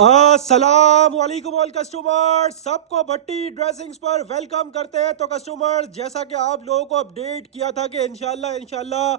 अस्सलाम वालेकुम all customer, सबको भट्टी ड्रेसिंग्स पर वेलकम करते हैं। तो कस्टमर, जैसा कि आप लोगों को अपडेट किया था कि इंशाल्लाह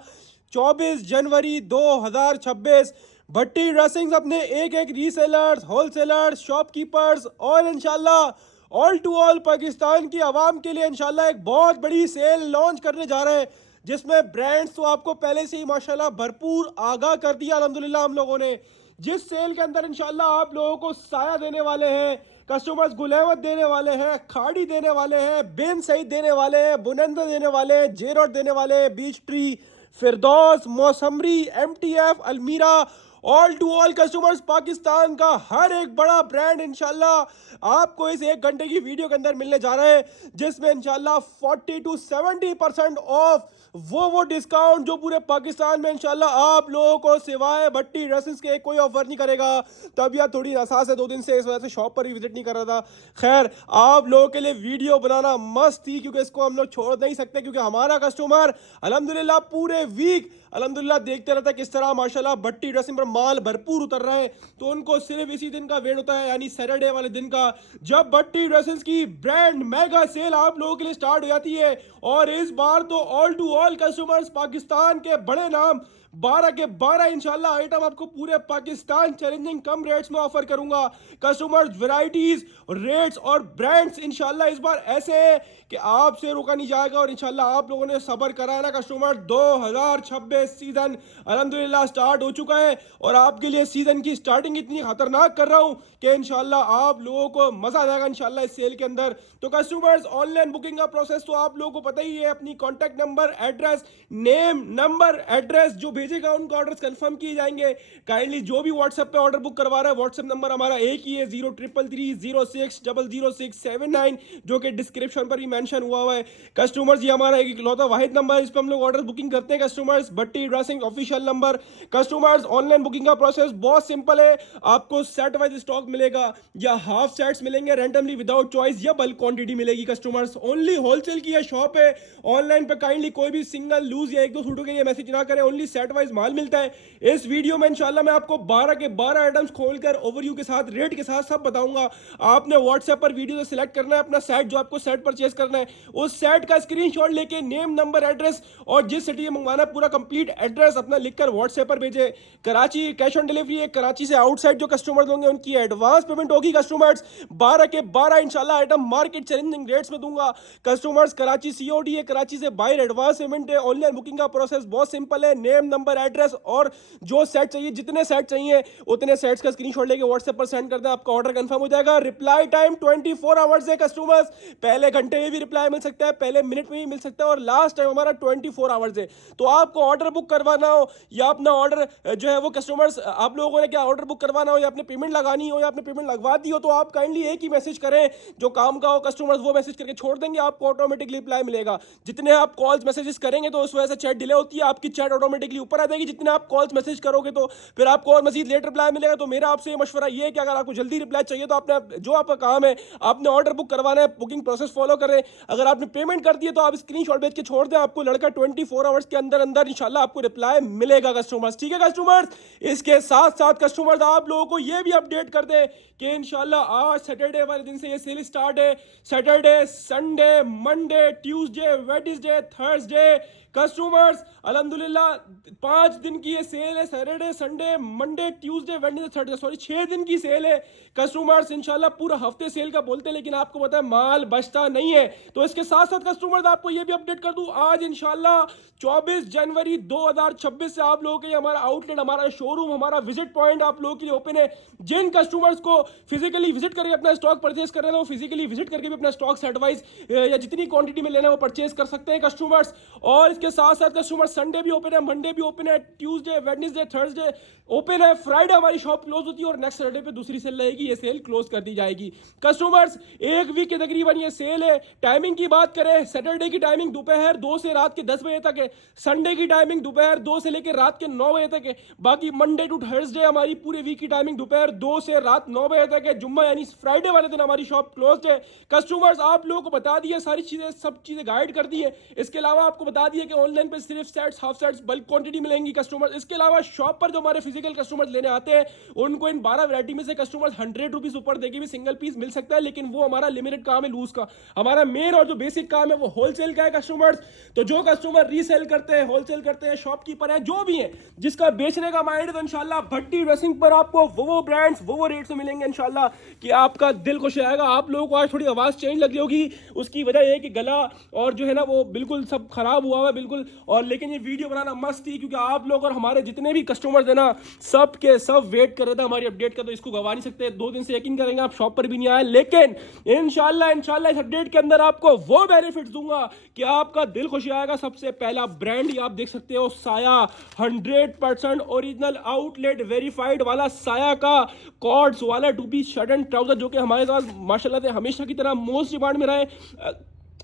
24 जनवरी 2026 भट्टी ड्रेसिंग्स अपने एक एक रीसेलर्स, होलसेलर्स, शॉपकीपर्स और इंशाल्लाह ऑल टू ऑल पाकिस्तान की आवाम के लिए इंशाल्लाह एक बहुत बड़ी सेल लॉन्च करने जा रहे हैं, जिसमें ब्रांड्स तो आपको पहले से ही माशाल्लाह भरपूर आगाह कर दिया अल्हम्दुलिल्लाह हम लोगों ने। जिस सेल के अंदर इंशाल्लाह आप लोगों को साया देने वाले हैं, कस्टमर्स गुलेमत देने वाले हैं, खाड़ी देने वाले हैं, बिन सईद देने वाले हैं, बुनंदा देने वाले हैं, जेरोड देने वाले हैं, Beech Tree, Firdous, Mausummery, MTF, Almirah, all to all customers Pakistan का हर एक बड़ा ब्रांड इंशाल्लाह आपको इस एक घंटे की वीडियो के अंदर मिलने जा रहे हैं, जिसमें इंशाल्लाह 40 to 70% ऑफ वो डिस्काउंट जो पूरे पाकिस्तान में इंशाल्लाह आप लोगों को सिवाय भट्टी ड्रेसेस के कोई ऑफर नहीं करेगा। तबीयत थोड़ी नासाज है 2 दिन से, इस वजह से शॉप पर ही विजिट नहीं कर रहा था। खैर, आप लोगों के लिए वीडियो बनाना मस्त थी, क्योंकि इसको हम लोग छोड़ नहीं सकते, क्योंकि हमारा कस्टमर अल्हम्दुलिल्लाह पूरे वीक अल्हम्दुलिल्लाह देखते रहता है किस तरह माशाल्लाह भट्टी ड्रेसिंग पर माल भरपूर उतर रहा है। तो उनको सिर्फ इसी दिन का वेट होता है, यानी सैटरडे वाले दिन का, जब भट्टी ड्रेसेस की ब्रांड मेगा सेल आप लोगों के लिए स्टार्ट हो जाती है। और इस बार तो all to all customers Pakistan के बड़े नाम 12 के 12 इंशाल्लाह आइटम आपको पूरे पाकिस्तान चैलेंजिंग कम रेट्स में ऑफर करूंगा। कस्टमर्स वैरायटीज, रेट्स और ब्रांड्स इंशाल्लाह इस बार ऐसे हैं कि आपसे रुका नहीं जाएगा। और इंशाल्लाह आप लोगों ने सब्र करा है ना कस्टमर, 2026 सीजन अल्हम्दुलिल्लाह स्टार्ट हो चुका है। और आपके लिए सीजन की स्टार्टिंग इतनी खतरनाक कर रहा हूं कि इंशाल्लाह आप लोगों को मजा आ जाएगा इंशाल्लाह इस सेल के अंदर। तो कस्टमर्स, ऑनलाइन बुकिंग का प्रोसेस तो आप लोगों को पता ही है। अपनी contact number, address, name, number, address जो भेजेगा उनको ऑर्डर्स कंफर्म किए जाएंगे। काइंडली जो भी व्हाट्सएप पे ऑर्डर बुक करवा रहा है, व्हाट्सएप नंबर हमारा एक ही है, 033306000679, जो कि डिस्क्रिप्शन पर भी मेंशन हुआ है। कस्टमर्स, ये हमारा एक इकलौता वाहिद नंबर है इस पर हम लोग ऑर्डर बुकिंग करते हैं। Customers, Bhatti dressing official number. Customers, online booking का प्रोसेस बहुत सिंपल है। आपको सेट वाइज स्टॉक मिलेगा या हाफ सेट्स मिलेंगे रैंडमली विदाउट चॉइस, या बल्क क्वांटिटी मिलेगी। कस्टमर्स, ओनली होलसेल की यह शॉप है। ऑनलाइन पे काइंडली कोई भी सिंगल लूज या एक दो सूटों के लिए मैसेज ना करें, ओनली सेट वाइज माल मिलता है। इस वीडियो में इंशाल्लाह मैं आपको 12 के 12 आइटम्स खोलकर ओवरव्यू के साथ, रेट के साथ सब बताऊंगा। आपने व्हाट्सएप पर वीडियो से सिलेक्ट करना है अपना सेट, जो आपको सेट परचेस करना है, उस सेट का स्क्रीनशॉट लेके नेम, नंबर, एड्रेस और जिस सिटी में मंगवाना पूरा कंप्लीट एड्रेस अपना लिखकर व्हाट्सएप पर भेजे। कराची कैश ऑन डिलीवरी है। कराची से आउटसाइड जो कस्टमर्स होंगे उनकी एडवांस पेमेंट होगी। कस्टमर्स, 12 के 12 इंशाल्लाह आइटम मार्केट चैलेंजिंग रेट्स में दूंगा। कस्टमर्स, कराची सीओडी है, कराची से बाहर एडवांस पेमेंट है। ऑनलाइन बुकिंग का प्रोसेस बहुत सिंपल है। नेम, नंबर, एड्रेस और जो सेट चाहिए, जितने सेट चाहिए उतने सेट्स का स्क्रीनशॉट लेके व्हाट्सएप पर सेंड कर दें, आपका ऑर्डर कंफर्म हो जाएगा। रिप्लाई टाइम 24 आवर्स है कस्टमर्स। पहले घंटे में भी रिप्लाई मिल सकता है, पहले मिनट में भी मिल सकता है, और लास्ट टाइम हमारा 24 आवर्स है। तो आपको ऑर्डर बुक करवाना हो या अपना ऑर्डर जो है वो कस्टमर्स आप लोगों ने क्या ऑर्डर बुक करवाना हो या अपनी पेमेंट लगानी हो या आपने पेमेंट लगवा दी हो, तो आप काइंडली एक ही मैसेज करें जो काम का हो। कस्टमर्स वो मैसेज करके छोड़ देंगे, आपको ऑटोमेटिकली रिप्लाई मिलेगा। जितने आप कॉल्स मैसेजेस करेंगे तो उस वजह से चैट डिले होती है, आपकी चैट ऑटोमेटिकली ऊपर आ जाएगी। जितने आप कॉल्स मैसेज करोगे तो फिर आपको और मजीद लेट रिप्लाई मिलेगा। तो मेरा आपसे मशवरा ये है कि अगर आपको जल्दी रिप्लाई चाहिए तो आपने जो आपका काम है, आपने ऑर्डर बुक करवाना है, बुकिंग प्रोसेस फॉलो करें। अगर आपने पेमेंट कर दी है तो आप स्क्रीनशॉट भेज के छोड़ दें, आपको लड़का 24 आवर्स के अंदर अंदर इंशाल्लाह आपको रिप्लाई मिलेगा कस्टमर्स। ठीक है कस्टमर्स, इसके साथ साथ कस्टमर्स आप लोगों को ये भी अपडेट कर दे कि इंशाल्लाह आज सैटरडे वाले दिन से ये सेल स्टार्ट है। Saturday, Sunday, Monday, Tuesday, Wednesday, Thursday customers, अल्हम्दुलिल्लाह 5 दिन की ये सेल है। Saturday, Sunday, Monday, Tuesday, Wednesday, Thursday, sorry 6 दिन की सेल है कस्टमर्स। इंशाल्लाह पूरा हफ्ते सेल का बोलते हैं, लेकिन आपको पता है माल बचता नहीं है। तो इसके साथ साथ कस्टमर्स आपको ये भी अपडेट कर दूं, आज इंशाल्लाह 24 जनवरी 2026 से आप लोगों के लिए हमारा आउटलेट, हमारा शोरूम, हमारा विजिट पॉइंट आप लोगों के लिए ओपन है। जिन कस्टमर्स को फिजिकली विजिट करके अपना स्टॉक परचेस कर रहे हैं, वो फिजिकली विजिट करके भी अपना स्टॉक सेट वाइज या जितनी क्वांटिटी में लेना है वो परचेस कर सकते हैं कस्टमर्स। और इसके साथ साथ कस्टमर, संडे भी ओपन है, मंडे भी ओपन है, ट्यूसडे, वेडनेसडे, थर्सडे ओपन है, फ्राइडे हमारी शॉप क्लोज होती है और नेक्स्ट सैटरडे पे दूसरी सेल रहेगी, ये सेल क्लोज कर दी जाएगी। कस्टमर्स, एक वीक के तकरीबन ये सेल है। टाइमिंग की बात करें, सैटरडे की टाइमिंग दोपहर 2 से रात के 10 बजे तक है। संडे की टाइमिंग दोपहर 2 से लेकर रात के 9 बजे तक है। बाकी मंडे टू थर्सडे हमारी पूरे वीक की टाइमिंग दोपहर 2 से रात 9 बजे तक है। जुम्मा यानी फ्राइडे वाले दिन हमारी शॉप क्लोज है। कस्टमर्स, आप लोगों को बता दिया सारी चीजें, सब चीजें गाइड कर दी है। इसके अलावा आपको बता दिया कि ऑनलाइन पे सिर्फ sets, half sets, bulk quantity quantity मिलेंगी कस्टमर। इसके अलावा शॉप पर जो हमारे फिजिकल कस्टमर्स लेने आते हैं उनको इन 12 वैरायटी में से कस्टमर्स 100 रुपीज ऊपर देके भी सिंगल पीस मिल सकता है, लेकिन वो हमारा लिमिटेड काम है लूज का। हमारा मेन और जो बेसिक काम है वो होलसेल का है कस्टमर्स। तो जो कस्टमर रीसेल करते हैं, होलसेल करते हैं, शॉपकीपर है, जो भी है जिसका बेचने का माइंड है, तो इंशाल्लाह भट्टी ड्रेसिंग पर आपको वो ब्रांड्स वो रेट से मिलेंगे इंशाल्लाह कि आपका दिल खुश रहेगा। आप लोगों को आज थोड़ी आवाज चेंज लग रही होगी, उसकी वजह यह है कि गला और जो है ना वो बिल्कुल सब खराब हुआ है बिल्कुल। और लेकिन ये वीडियो बनाना मस्त थी क्योंकि आप लोग और हमारे जितने भी कस्टमर्स है ना सब के सब वेट कर रहे थे हमारी अपडेट का, तो इसको गवा नहीं सकते। 2 दिन से यकीन करेंगे आप शॉप पर भी नहीं आए, लेकिन इंशाल्लाह इस अपडेट के अंदर आपको वो बेनिफिट दूंगा कि आपका दिल खुश आएगा। सबसे पहला ब्रांड आप देख सकते हो साया, 100% ओरिजिनल आउटलेट वेरीफाइड वाला साया का कॉर्ड्स वाला 2 पीस शर्ट एंड ट्राउजर, जो कि हमारे साथ माशाल्लाह से हमेशा की तरह मोस्ट डिमांड में रहा है।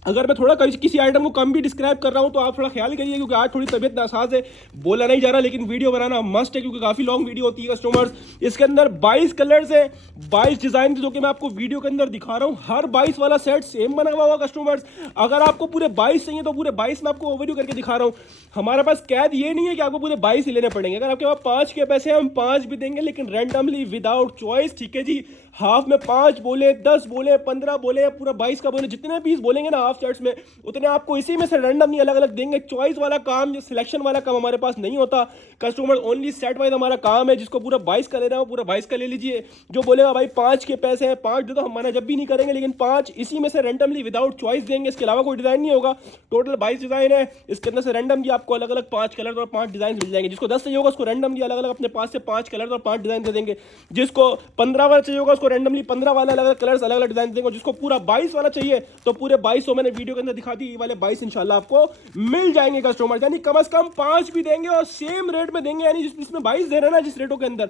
अगर मैं थोड़ा किसी आइटम को कम भी डिस्क्राइब कर रहा हूं तो आप थोड़ा ख्याल करिए, क्योंकि आज थोड़ी तबीयत नासाज है, बोला नहीं जा रहा, लेकिन वीडियो बनाना मस्ट है क्योंकि काफी लॉन्ग वीडियो होती है कस्टमर्स। इसके अंदर 22 कलर्स है, 22 डिजाइन जो कि मैं आपको वीडियो के अंदर दिखा रहा हूं। हर 22 वाला सेट सेम बना हुआ होगा कस्टमर्स। अगर आपको पूरे 22 चाहिए तो पूरे 22 में आपको ओवरव्यू करके दिखा रहा हूं। हमारे पास कैद ये नहीं है कि आपको पूरे 22 ही लेने पड़ेंगे। अगर आपके पास 5 के पैसे हम 5 भी देंगे, लेकिन रैंडमली विदाउट चॉइस, ठीक है जी। हाफ में 5 बोले, 10 बोले, 15 बोले, पूरा 22 का बोले, जितने पीस बोलेंगे ना हाफ शर्ट्स में उतने आपको इसी में से रैंडम नहीं अलग अलग देंगे। चॉइस वाला काम, जो सिलेक्शन वाला काम हमारे पास नहीं होता। कस्टमर ओनली सेट वाइज हमारा काम है। जिसको पूरा 22 का लेना है वो पूरा 22 का ले लीजिए। जो बोलेगा भाई 5 के पैसे हैं 5 दे दो, हम मना जब भी नहीं करेंगे, लेकिन 5 इसी में से रैंडमली विदाउट चॉइस देंगे। इसके अलावा कोई डिजाइन नहीं होगा। टोटल 22 डिजाइन है, इसके अंदर से रैंडमली आपको अलग अलग 5 कलर और 5 डिजाइन मिल जाएंगे। जिसको 10 चाहिए होगा उसको रैंडमली अलग अलग अपने पास से 5 कलर और 5 डिजाइन दे देंगे। जिसको 15 वाला चाहिए होगा उसको रैंडमली 15 वाला अलग अलग कलर्स अलग अलग डिजाइन देंगे। जिसको पूरा 22 वाला चाहिए तो पूरे 22 मैंने वीडियो के अंदर दिखा दी, ये वाले 22 इंशाल्लाह आपको मिल जाएंगे कस्टमर। यानी कम से कम 5 भी देंगे और सेम रेट में देंगे, यानी जिसमें 22 दे रहे हैं ना जिस रेटों के अंदर,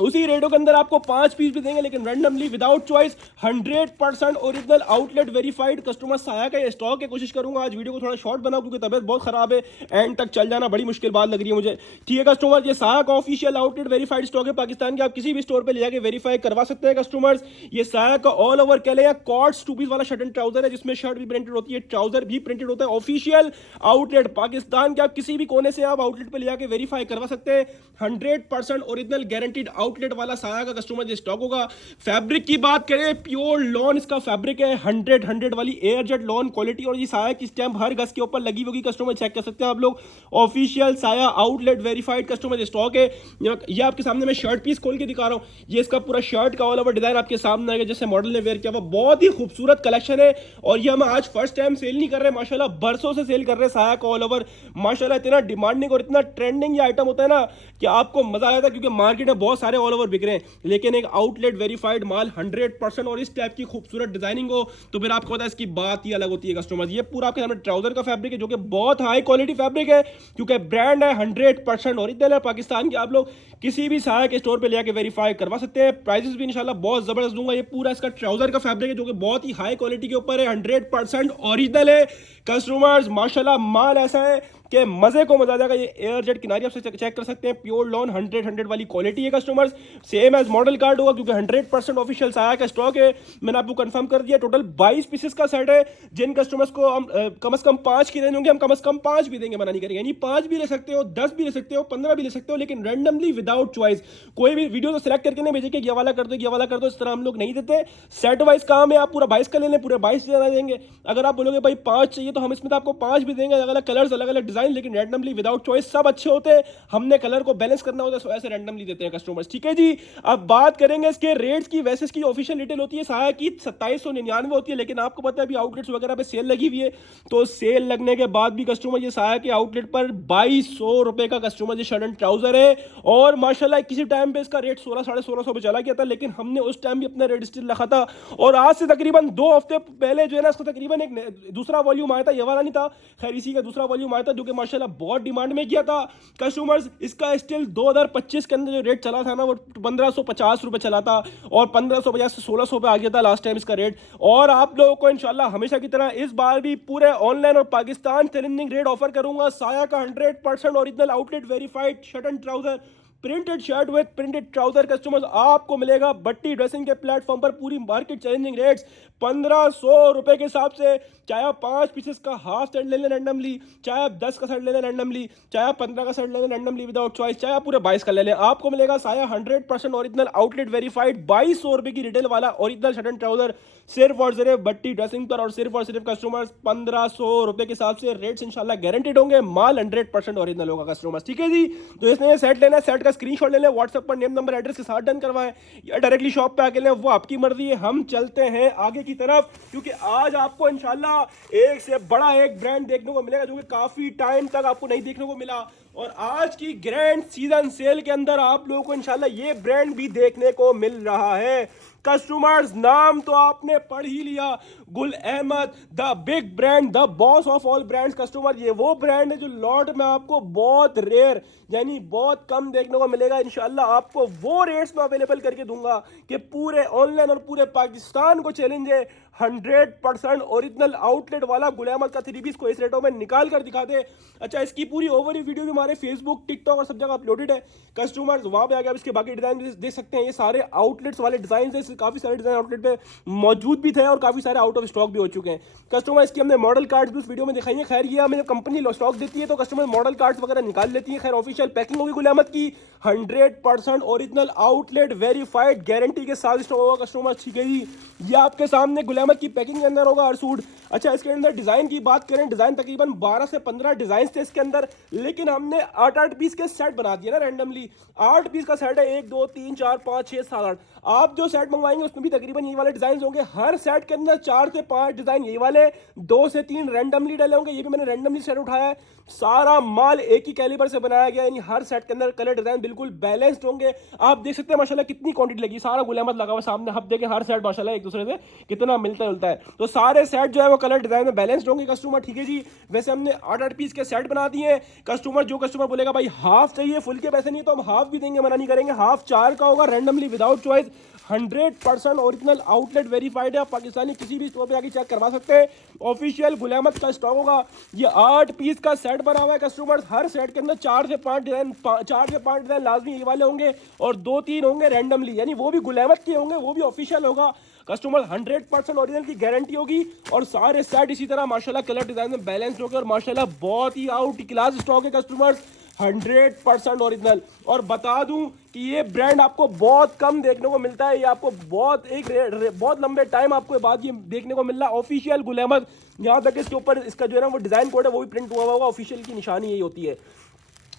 उसी रेटों के अंदर आपको 5 पीस भी देंगे, लेकिन randomly without choice. 100% original outlet verified customer साया का ये स्टॉक है। कोशिश करूंगा आज वीडियो को थोड़ा शॉर्ट बनाऊं क्योंकि तबीयत बहुत खराब है, एंड तक चल जाना बड़ी मुश्किल बात लग रही है मुझे। ठीक है कस्टमर, ये साया का ऑफिशियल आउटलेट वेरीफाइड स्टॉक है पाकिस्तान के। आप किसी भी स्टोर पर ले जाकर वेरीफाई करवा सकते हैं कस्टमर्स। ये साया का ऑल ओवर कह लें कॉर्ड्स 2 पीस वाला शर्ट एंड ट्राउजर है, जिसमें शर्ट भी प्रिंटेड होती है, ट्राउजर भी प्रिंटेड होता है। ऑफिशियल आउटलेट पाकिस्तान के, आप किसी भी कोने से आप आउटलेट पर ले जाकर वेरीफाई करवा सकते हैं। 100% ओरिजिनल गारंटीड आउटलेट वाला साया का कस्टमर जो स्टॉक होगा। फैब्रिक की बात करें, प्योर लॉन इसका फैब्रिक है, 100 वाली एयर जेट लॉन क्वालिटी, और ये साया की स्टैंप हर गज के ऊपर लगी होगी। कस्टमर चेक कर सकते हैं आप लोग। ऑफिशियल साया आउटलेट वेरीफाइड कस्टमर जो स्टॉक है। ये आपके सामने मैं शर्ट पीस खोल के दिखा रहा हूं। ये इसका पूरा शर्ट का ऑल ओवर डिजाइन आपके सामने आएगा, जैसे मॉडल ने वेयर किया हुआ। बहुत ही खूबसूरत कलेक्शन है और ये हम आज फर्स्ट टाइम सेल नहीं कर रहे, माशाल्लाह बरसों से सेल कर रहे हैं साया का ऑल ओवर। माशाल्लाह इतना डिमांडिंग और इतना ट्रेंडिंग ये आइटम होता है ना कि आपको मजा आ जाता है, क्योंकि मार्केट में बहुत सारे ऑल ओवर बिक रहे हैं, लेकिन एक आउटलेट वेरीफाइड माल 100% और इस टाइप की खूबसूरत डिजाइनिंग हो तो फिर आपको पता है इसकी बात ही अलग होती है कस्टमर। ये पूरा आपके सामने ट्राउजर का फैब्रिक है जो कि बहुत हाई क्वालिटी फैब्रिक है, क्योंकि ब्रांड है 100% ओरिजिनल है पाकिस्तान के। आप लोग किसी भी साया के स्टोर पे ले आके वेरीफाई करवा सकते हैं। प्राइसेस भी इंशाल्लाह बहुत जबरदस्त दूंगा। ये पूरा इसका ट्राउजर का फैब्रिक है जो कि बहुत ही हाई क्वालिटी के ऊपर है, 100% ओरिजिनल है कस्टमर्स। माशाल्लाह माल ऐसा है कि मजे को मजा आ जाएगा। ये एयर जेट किनारी आपसे चेक कर सकते हैं, प्योर लॉन 100 वाली क्वालिटी है customers. Same as model card होगा क्योंकि 100% ऑफिशियल साया का स्टॉक है। मैंने आपको कंफर्म कर दिया। टोटल 22 पीसेस का सेट है। जिन कस्टमर्स को हम कम से कम 5 की देंगे, हम कम से कम 5 भी देंगे, मना नहीं करेंगे। यानी 5 भी ले सकते हो, 10 भी ले सकते हो, 15 भी ले सकते हो, लेकिन रैंडमली विदाउट चॉइस। कोई भी वीडियो तो सिलेक्ट करके नहीं भेजे कि ये वाला कर दो, ये वाला कर दो, इस तरह हम लोग नहीं देते। सेट वाइज काम है, आप पूरा 22 का ले लें, पूरे 22 देंगे। अगर आप बोलोगे भाई 5 चाहिए तो हम इसमें तो आपको 5 भी देंगे, अलग अलग कलर्स अलग अलग डिजाइन, लेकिन रैंडमली विदाउट चॉइस सब अच्छे होते हैं। हमने कलर को बैलेंस करना होता है, ऐसे रैंडमली देते हैं कस्टमर्स। ठीक है जी, अब बात करेंगे इसके रेट्स की। वैसे इसकी ऑफिशियल रिटेल होती है साया की 2799 होती है, लेकिन आपको पता है अभी आउटलेट्स वगैरह पे सेल लगी हुई है, तो सेल लगने के बाद भी कस्टमर ये साया के आउटलेट पर 2200 रुपए का कस्टमर ये शर्ट एंड ट्राउजर है। और माशाल्लाह किसी टाइम पे इसका रेट 1600-1650 पे चला गया था, लेकिन हमने उस टाइम भी अपना रेट स्टिल रखा था। और आज से तकरीबन 2 हफ्ते पहले जो है ना इसका तकरीबन एक दूसरा वॉल्यूम आया था, ये वाला नहीं था, खैर इसी का दूसरा वॉल्यूम आया था, जो कि माशाल्लाह बहुत डिमांड में किया था कस्टमर्स। इसका स्टिल 2025 के अंदर जो रेट चला था ना वो 1550 रुपए चला था, और 1550 से 1600 पे आ गया था लास्ट टाइम इसका रेट। और आप लोगों को इंशाल्लाह हमेशा की तरह इस बार भी पूरे ऑनलाइन और पाकिस्तान चैलेंजिंग रेट ऑफर करूंगा। साया का 100% original outlet verified shirt and trouser printed shirt with printed trouser customers आपको मिलेगा भट्टी ड्रेसिंग के प्लेटफॉर्म पर पूरी मार्केट चैलेंजिंग रेट्स 1500 रुपए के हिसाब से। चाहे आप 5 पीसेस का हाफ सेट ले लें रैंडमली, चाहे आप 10 का सेट ले लें रैंडमली, चाहे आप 15 का सेट ले लें रैंडमली विदाउट चॉइस, चाहे आप पूरे 22 का ले लें, आपको मिलेगा साया 100% ओरिजिनल आउटलेट वेरीफाइड 2200 रुपए की रिटेल वाला ओरिजिनल शर्ट एंड ट्राउजर सिर्फ और सिर्फ भट्टी ड्रेसिंग पर। और सिर्फ कस्टमर्स 1500 रुपए के हिसाब से रेट्स इंशाल्लाह गारंटेड होंगे, माल 100% ओरिजिनल होगा कस्टमर्स, ठीक है जी। तो इसने सेट लेना है, सेट का स्क्रीनशॉट ले लें, व्हाट्सएप पर नेम नंबर एड्रेस के साथ डन करवाएं या डायरेक्टली शॉप पे आके लें, वो आपकी मर्जी है। हम चलते हैं आगे की तरफ, क्योंकि आज आपको इंशाल्लाह एक से बड़ा एक ब्रांड देखने को मिलेगा जो कि काफी टाइम तक आपको नहीं देखने को मिला। और आज की ग्रैंड सीजन सेल के अंदर आप लोगों को इंशाल्लाह ये ब्रांड भी देखने को मिल रहा है। कस्टमर्स नाम तो आपने पढ़ ही लिया, Gul Ahmed, the big brand, the boss of all brands. Customer ये वो ब्रांड है जो लॉट में आपको बहुत रेयर यानी बहुत कम देखने को मिलेगा। इंशाल्लाह आपको वो रेट्स में अवेलेबल करके दूंगा कि पूरे ऑनलाइन और पूरे पाकिस्तान को चैलेंज है। 100% ओरिजिनल आउटलेट वाला गुल अहमद का 3 पीस को इस रेटों में निकाल कर दिखा दे। अच्छा, इसकी पूरी ओवर वीडियो भी हमारे फेसबुक, टिकटॉक और सब जगह अपलोडेड है कस्टमर्स, वहां पे आके आप इसके बाकी डिजाइन देख सकते हैं। ये सारे आउटलेट्स वाले डिजाइन है, काफी सारे डिजाइन आउटलेट पे मौजूद भी थे और काफी सारे आउट ऑफ स्टॉक भी हो चुके हैं कस्टमर। इसकी हमने मॉडल कार्ड्स भी उस वीडियो में दिखाई है। खैर ये हमें कंपनी स्टॉक देती है तो कस्टमर मॉडल कार्ड्स वगैरह निकाल लेती है। खैर ऑफिशियल पैकिंग होगी गुल अहमद की, 100% ओरिजिनल आउटलेट वेरीफाइड गारंटी के साथ स्टॉक होगा कस्टमर, ठीक है जी। ये आपके सामने गुल अहमद की पैकिंग के अंदर होगा हर सूट। अच्छा, इसके अंदर डिजाइन की बात करें, डिजाइन तकरीबन 12 से 15 डिजाइन थे इसके अंदर, लेकिन हमने 8-8 पीस के सेट बना दिए ना रैंडमली। 8 पीस का सेट है, 1 2 3 4 5 6 7 8। आप जो सेट मंगवाएंगे उसमें भी तकरीबन यही वाले डिजाइन होंगे। हर सेट के अंदर 4 से 5 डिजाइन यही वाले, 2 से 3 रैंडमली डाले होंगे। ये भी मैंने रैंडमली सेट उठाया है। सारा माल एक ही कैलिबर से बनाया गया, यानी हर सेट के अंदर कलर डिजाइन बिल्कुल बैलेंस्ड होंगे। आप देख सकते हैं माशाल्लाह कितनी क्वांटिटी लगी, सारा गुल अहमद लगा हुआ सामने। आप देखें हर सेट माशाल्लाह एक दूसरे से कितना मिलता जुलता है। तो सारे सेट जो है वो कलर डिजाइन में बैलेंस्ड होंगे कस्टमर, ठीक है जी। वैसे हमने 8-8 पीस के सेट बना दिए हैं कस्टमर। जो कस्टमर बोलेगा भाई हाफ चाहिए, फुल के पैसे नहीं, तो हम हाफ भी देंगे, मना नहीं करेंगे। हाफ 4 का होगा randomly without choice, 100% original outlet verified है। आप पाकिस्तानी किसी भी स्टोर पे आके चेक करवा सकते हैं, ऑफिशियल गुल अहमद का स्टॉक होगा। ये 8 पीस का सेट बना हुआ है कस्टमर। हर सेट के अंदर 4 से 5 डिजाइन लाजमी ये वाले होंगे और 2-3 होंगे रैंडमली, यानी वो भी गुल अहमद के होंगे, वो भी ऑफिशियल होगा कस्टमर। 100% ओरिजिनल की गारंटी होगी। और सारे सेट इसी तरह माशाल्लाह कलर डिजाइन में बैलेंस होकर और माशाल्लाह बहुत ही आउट क्लास स्टॉक है कस्टमर्स, 100% ओरिजिनल। और बता दूं कि ये ब्रांड आपको बहुत कम देखने को मिलता है, ये आपको बहुत लंबे टाइम आपको बाद ये देखने को मिल रहा है। ऑफिशियल गुल अहमद, यहाँ तक इसके ऊपर इसका जो है ना वो डिजाइन कोड है वो भी प्रिंट हुआ होगा। ऑफिशियल की निशानी यही होती है।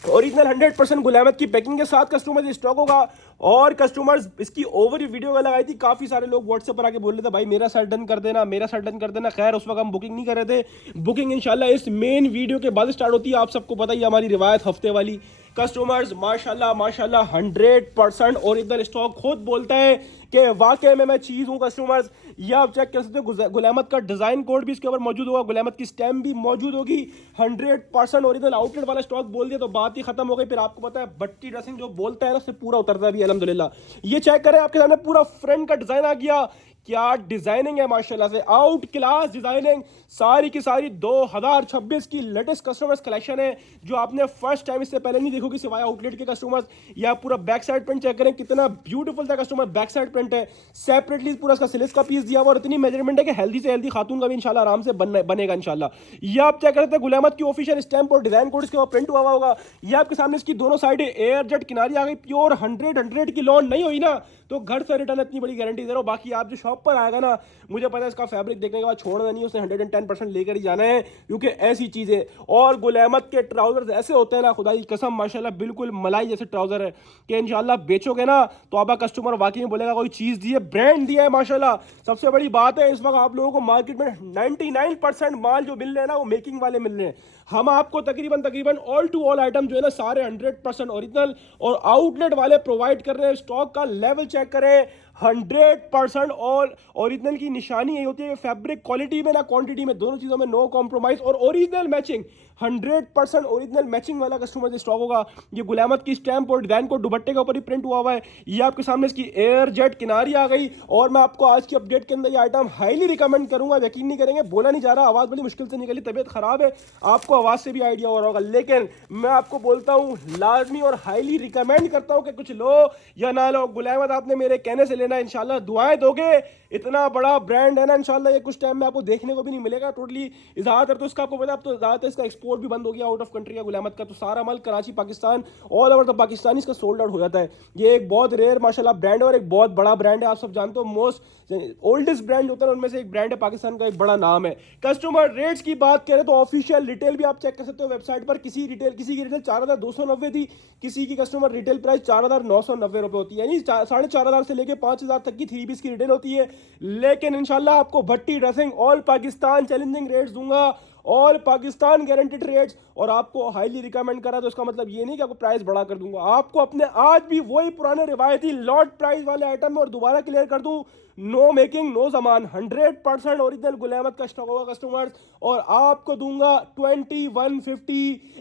ओरिजिनल 100% गुल अहमद की पैकिंग के साथ कस्टमर स्टॉक होगा। और कस्टमर्स इसकी ओवर वीडियो लगाई थी, काफी सारे लोग व्हाट्सएप पर आके बोल रहे थे भाई मेरा सेट डन कर देना, मेरा सेट डन कर देना। खैर उस वक्त हम बुकिंग नहीं कर रहे थे, बुकिंग इंशाल्लाह इस मेन वीडियो के बाद स्टार्ट होती है। आप सबको पता ही हमारी रिवायत हफ्ते वाली। कस्टमर्स माशाल्लाह 100% ओरिजिनल स्टॉक खुद बोलता है कि वाकई में मैं चीज़ हूँ कस्टमर्स। ये आप चेक कर सकते हो, गुल अहमद का डिज़ाइन कोड भी इसके ऊपर मौजूद होगा, गुल अहमद की स्टैम्प भी मौजूद होगी। 100% ओरिजिनल आउटलेट वाला स्टॉक बोल दिया तो बात ही खत्म हो गई। फिर आपको पता है भट्टी ड्रेसिंग जो बोलता है ना उससे पूरा उतरता है भी अल्हम्दुलिल्लाह। ये चेक करें, आपके सामने पूरा फ्रंट का डिज़ाइन आ गया। क्या डिजाइनिंग है माशाल्लाह से, आउट क्लास डिजाइनिंग। सारी की सारी 2026 की लेटेस्ट कस्टमर्स कलेक्शन है जो आपने फर्स्ट टाइम इससे पहले नहीं देखोगे सिवाय आउटलेट के कस्टमर्स। या पूरा बैक साइड प्रिंट चेक करें, कितना ब्यूटीफुल था कस्टमर। बैक साइड प्रिंट है, सेपरेटली पूरा इसका सिलिस का पीस दिया हुआ और इतनी मेजरमेंट है कि हेल्दी से हेल्दी खातून का भी इंशाल्लाह आराम से बनेगा इंशाल्लाह। ये आप चेक करते हैं गुल अहमद की ऑफिशियल स्टैम्प और डिजाइन कोड इसके ऊपर प्रिंट हुआ होगा। ये आपके सामने इसकी दोनों साइड एयर जेट किनारी आ गई, प्योर 100 की लॉन नहीं हुई ना तो घर से रिटर्न इतनी बड़ी गारंटी दे रहा हूँ। बाकी आप जो शॉप पर आएगा ना, मुझे पता है इसका फैब्रिक देखने के बाद छोड़ना नहीं है, उसने 110% लेकर ही जाना है, क्योंकि ऐसी चीज़ें। और गुल अहमद के ट्राउजर्स ऐसे होते हैं ना, खुदा की कसम माशाल्लाह बिल्कुल मलाई जैसे ट्राउजर है कि इंशाल्लाह बेचोगे ना तो आप कस्टमर वाकई में बोलेगा कोई चीज़ दी है, ब्रांड दिया है माशाल्लाह। सबसे बड़ी बात है इस वक्त आप लोगों को मार्केट में 99% माल जो मिल रहे हैं ना वो मेकिंग वाले मिल रहे हैं। हम आपको तकरीबन ऑल टू ऑल आइटम जो है ना सारे 100% ओरिजिनल और आउटलेट वाले प्रोवाइड कर रहे हैं। स्टॉक का लेवल चेक करें, 100% और ओरिजिनल की निशानी यही होती है कि फैब्रिक क्वालिटी में ना क्वांटिटी में, दोनों चीज़ों में नो कॉम्प्रोमाइज और ओरिजिनल मैचिंग 100% ओरिजिनल मैचिंग वाला कस्टमर स्टॉक होगा। ये गुलामत की स्टैंप और डिजाइन को दुपट्टे के ऊपर ही प्रिंट हुआ हुआ है। ये आपके सामने इसकी एयर जेट किनारी आ गई और मैं आपको आज की अपडेट के अंदर ये आइटम हाईली रिकमेंड करूंगा। यकीन नहीं करेंगे, बोला नहीं जा रहा, आवाज़ बड़ी मुश्किल से निकली, तबीयत खराब है, आपको आवाज़ से भी आइडिया हो रहा होगा, लेकिन मैं आपको बोलता हूँ लाजमी और हाईली रिकमेंड करता हूँ कि कुछ लो या ना लो, गुलामत आपने मेरे कहने से लेना। इंशाल्लाह दुआएं दोगे, इतना बड़ा ब्रांड है ना, इंशाल्लाह ये कुछ टाइम में आपको देखने को भी नहीं मिलेगा टोटली। ज़्यादातर तो इसका आपको पता है, अब तो ज़्यादातर इसका एक्सपोर्ट भी बंद हो गया आउट ऑफ कंट्री का गुलामत का, तो सारा माल Karachi Pakistan all over the Pakistan इसका सोल्ड आउट हो जाता है। ये एक बहुत रेयर माशाल्लाह ब्रांड है और एक बहुत बड़ा ब्रांड है। आप सब जानते हो मोस्ट ओल्डेस्ट ब्रांड होता है उनमें से एक ब्रांड है, पाकिस्तान का एक बड़ा नाम है। कस्टमर रेट्स की बात करें तो ऑफिशियल रिटेल भी आप चेक कर सकते हो वेबसाइट पर। किसी की रिटेल 4290 थी, किसी की कस्टमर रिटेल प्राइस 4990 रुपए होती है, यानी 4500 से लेकर 5000 तक की 3 पीस की रिटेल होती है। लेकिन इंशाल्लाह आपको Bhatti dressing all Pakistan challenging rates दूंगा, ऑल पाकिस्तान गारंटेड रेट्स, और आपको हाईली रिकमेंड करा तो इसका मतलब ये नहीं कि आपको प्राइस बढ़ा कर दूंगा। आपको अपने आज भी वही पुराने रिवायती लॉट प्राइस वाले आइटम और दोबारा क्लियर कर दूं, नो मेकिंग नो सामान, 100% ओरिजिनल गुलामत का स्टॉक होगा कस्टमर्स, और आपको दूंगा 2150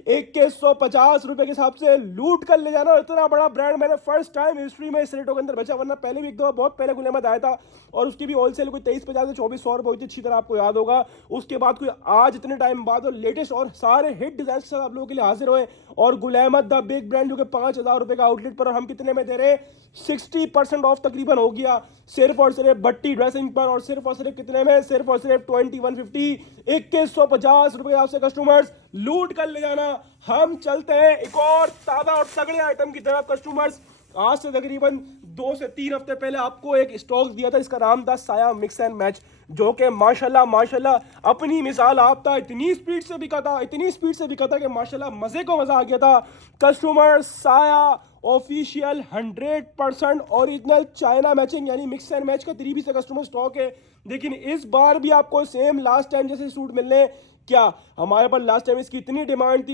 2150 रुपए के हिसाब से लूट कर ले जाना। और इतना बड़ा ब्रांड मैंने फर्स्ट टाइम हिस्ट्री में इस रेटों के अंदर बेचा, वरना पहले भी एक दो बहुत पहले गुलामत आया था और उसकी भी होलसेल कोई 2350 से 2400 रुपए हुई थी, अच्छी तरह आपको याद होगा। उसके बाद कोई आज इतने टाइम बाद और लेटेस्ट और सारे हिट डिजाइन के साथ आप लोगों के लिए हाजिर हुए, और गुलामत द बिग ब्रांड जो कि 5000 रुपए का आउटलेट पर, और हम कितने में दे रहे हैं, 60% ऑफ तकरीबन हो गया सिर्फ और सिर्फ भट्टी ड्रेसिंग पर, और सिर्फ और सिर्फ कितने में, सिर्फ और सिर्फ 2150 2150 रुपए आपसे कस्टमर्स लूट कर ले जाना। हम चलते हैं एक और ताजा और तगड़े आइटम की तरफ कस्टमर्स। आज से तकरीबन 2 से 3 हफ्ते पहले आपको एक स्टॉक दिया था, इसका नाम था साया मिक्स एंड मैच, जो कि माशाल्लाह माशाल्लाह अपनी मिसाल आप था, इतनी स्पीड से बिका था, इतनी स्पीड से बिका था कि माशाल्लाह मजे को मजा आ गया था। कस्टमर साया ऑफिशियल 100% ओरिजिनल चाइना मैचिंग यानी मिक्स एंड मैच का 3 पीस कस्टमर स्टॉक है। लेकिन इस बार भी आपको सेम लास्ट टाइम जैसे सूट मिलने, क्या हमारे पास लास्ट टाइम इसकी इतनी डिमांड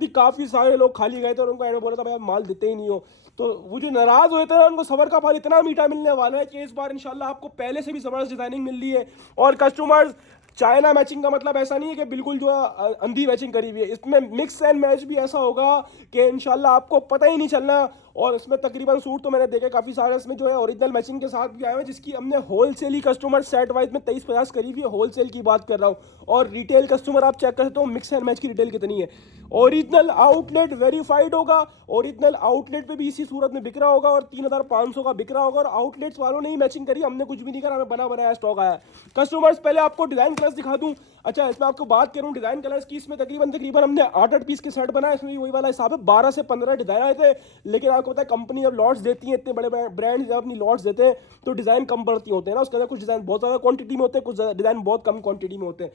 थी, काफी सारे लोग खाली गए थे और उनको मैंने बोला था भाई आप माल देते ही नहीं हो, तो वो जो नाराज हुए थे ना, उनको सबर का फल इतना मीठा मिलने वाला है कि इस बार इंशाल्लाह आपको पहले से भी जबरदस्त डिजाइनिंग मिल रही है। और कस्टमर्स चाइना मैचिंग का मतलब ऐसा नहीं है कि बिल्कुल जो है अंधी मैचिंग करी हुई है, इसमें मिक्स एंड मैच भी ऐसा होगा कि इंशाल्लाह आपको पता ही नहीं चलना। और इसमें तकरीबन सूट तो मैंने देखे काफ़ी सारे, इसमें जो है ओरिजिनल मैचिंग के साथ भी आए हैं, जिसकी हमने होलसेल ही कस्टमर सेट वाइज में 2350 करी हुई है, होलसेल की बात कर रहा हूँ। और रिटेल कस्टमर आप चेक कर सकते हो मिक्स एंड मैच की रिटेल कितनी है। ओरिजिनल आउटलेट वेरीफाइड होगा, ओरिजिनल आउटलेट पे भी इसी सूरत में बिक रहा होगा और 3500 का बिक रहा होगा, और आउटलेट्स वालों ने ही मैचिंग करी, हमने कुछ भी नहीं करा, हमें बना बनाया स्टॉक आया। कस्टमर्स पहले आपको डिजाइन कलर्स दिखा दूं। अच्छा, इसमें आपको बात करूं डिजाइन कलर्स की, इसमें तकरीबन हमने 8 पीस के सेट बनाए, इसमें भी वही वाला हिसाब है, 12 से 15 डिजाइन आए थे। लेकिन आपको पता है कंपनी जब लॉट्स देती है, इतने बड़े ब्रांड जब अपनी लॉट्स देते हैं तो डिजाइन कम पड़ती होते हैं ना, उसके अंदर कुछ डिजाइन बहुत ज्यादा क्वांटिटी में होते हैं, कुछ डिजाइन बहुत कम क्वांटिटी में होते हैं।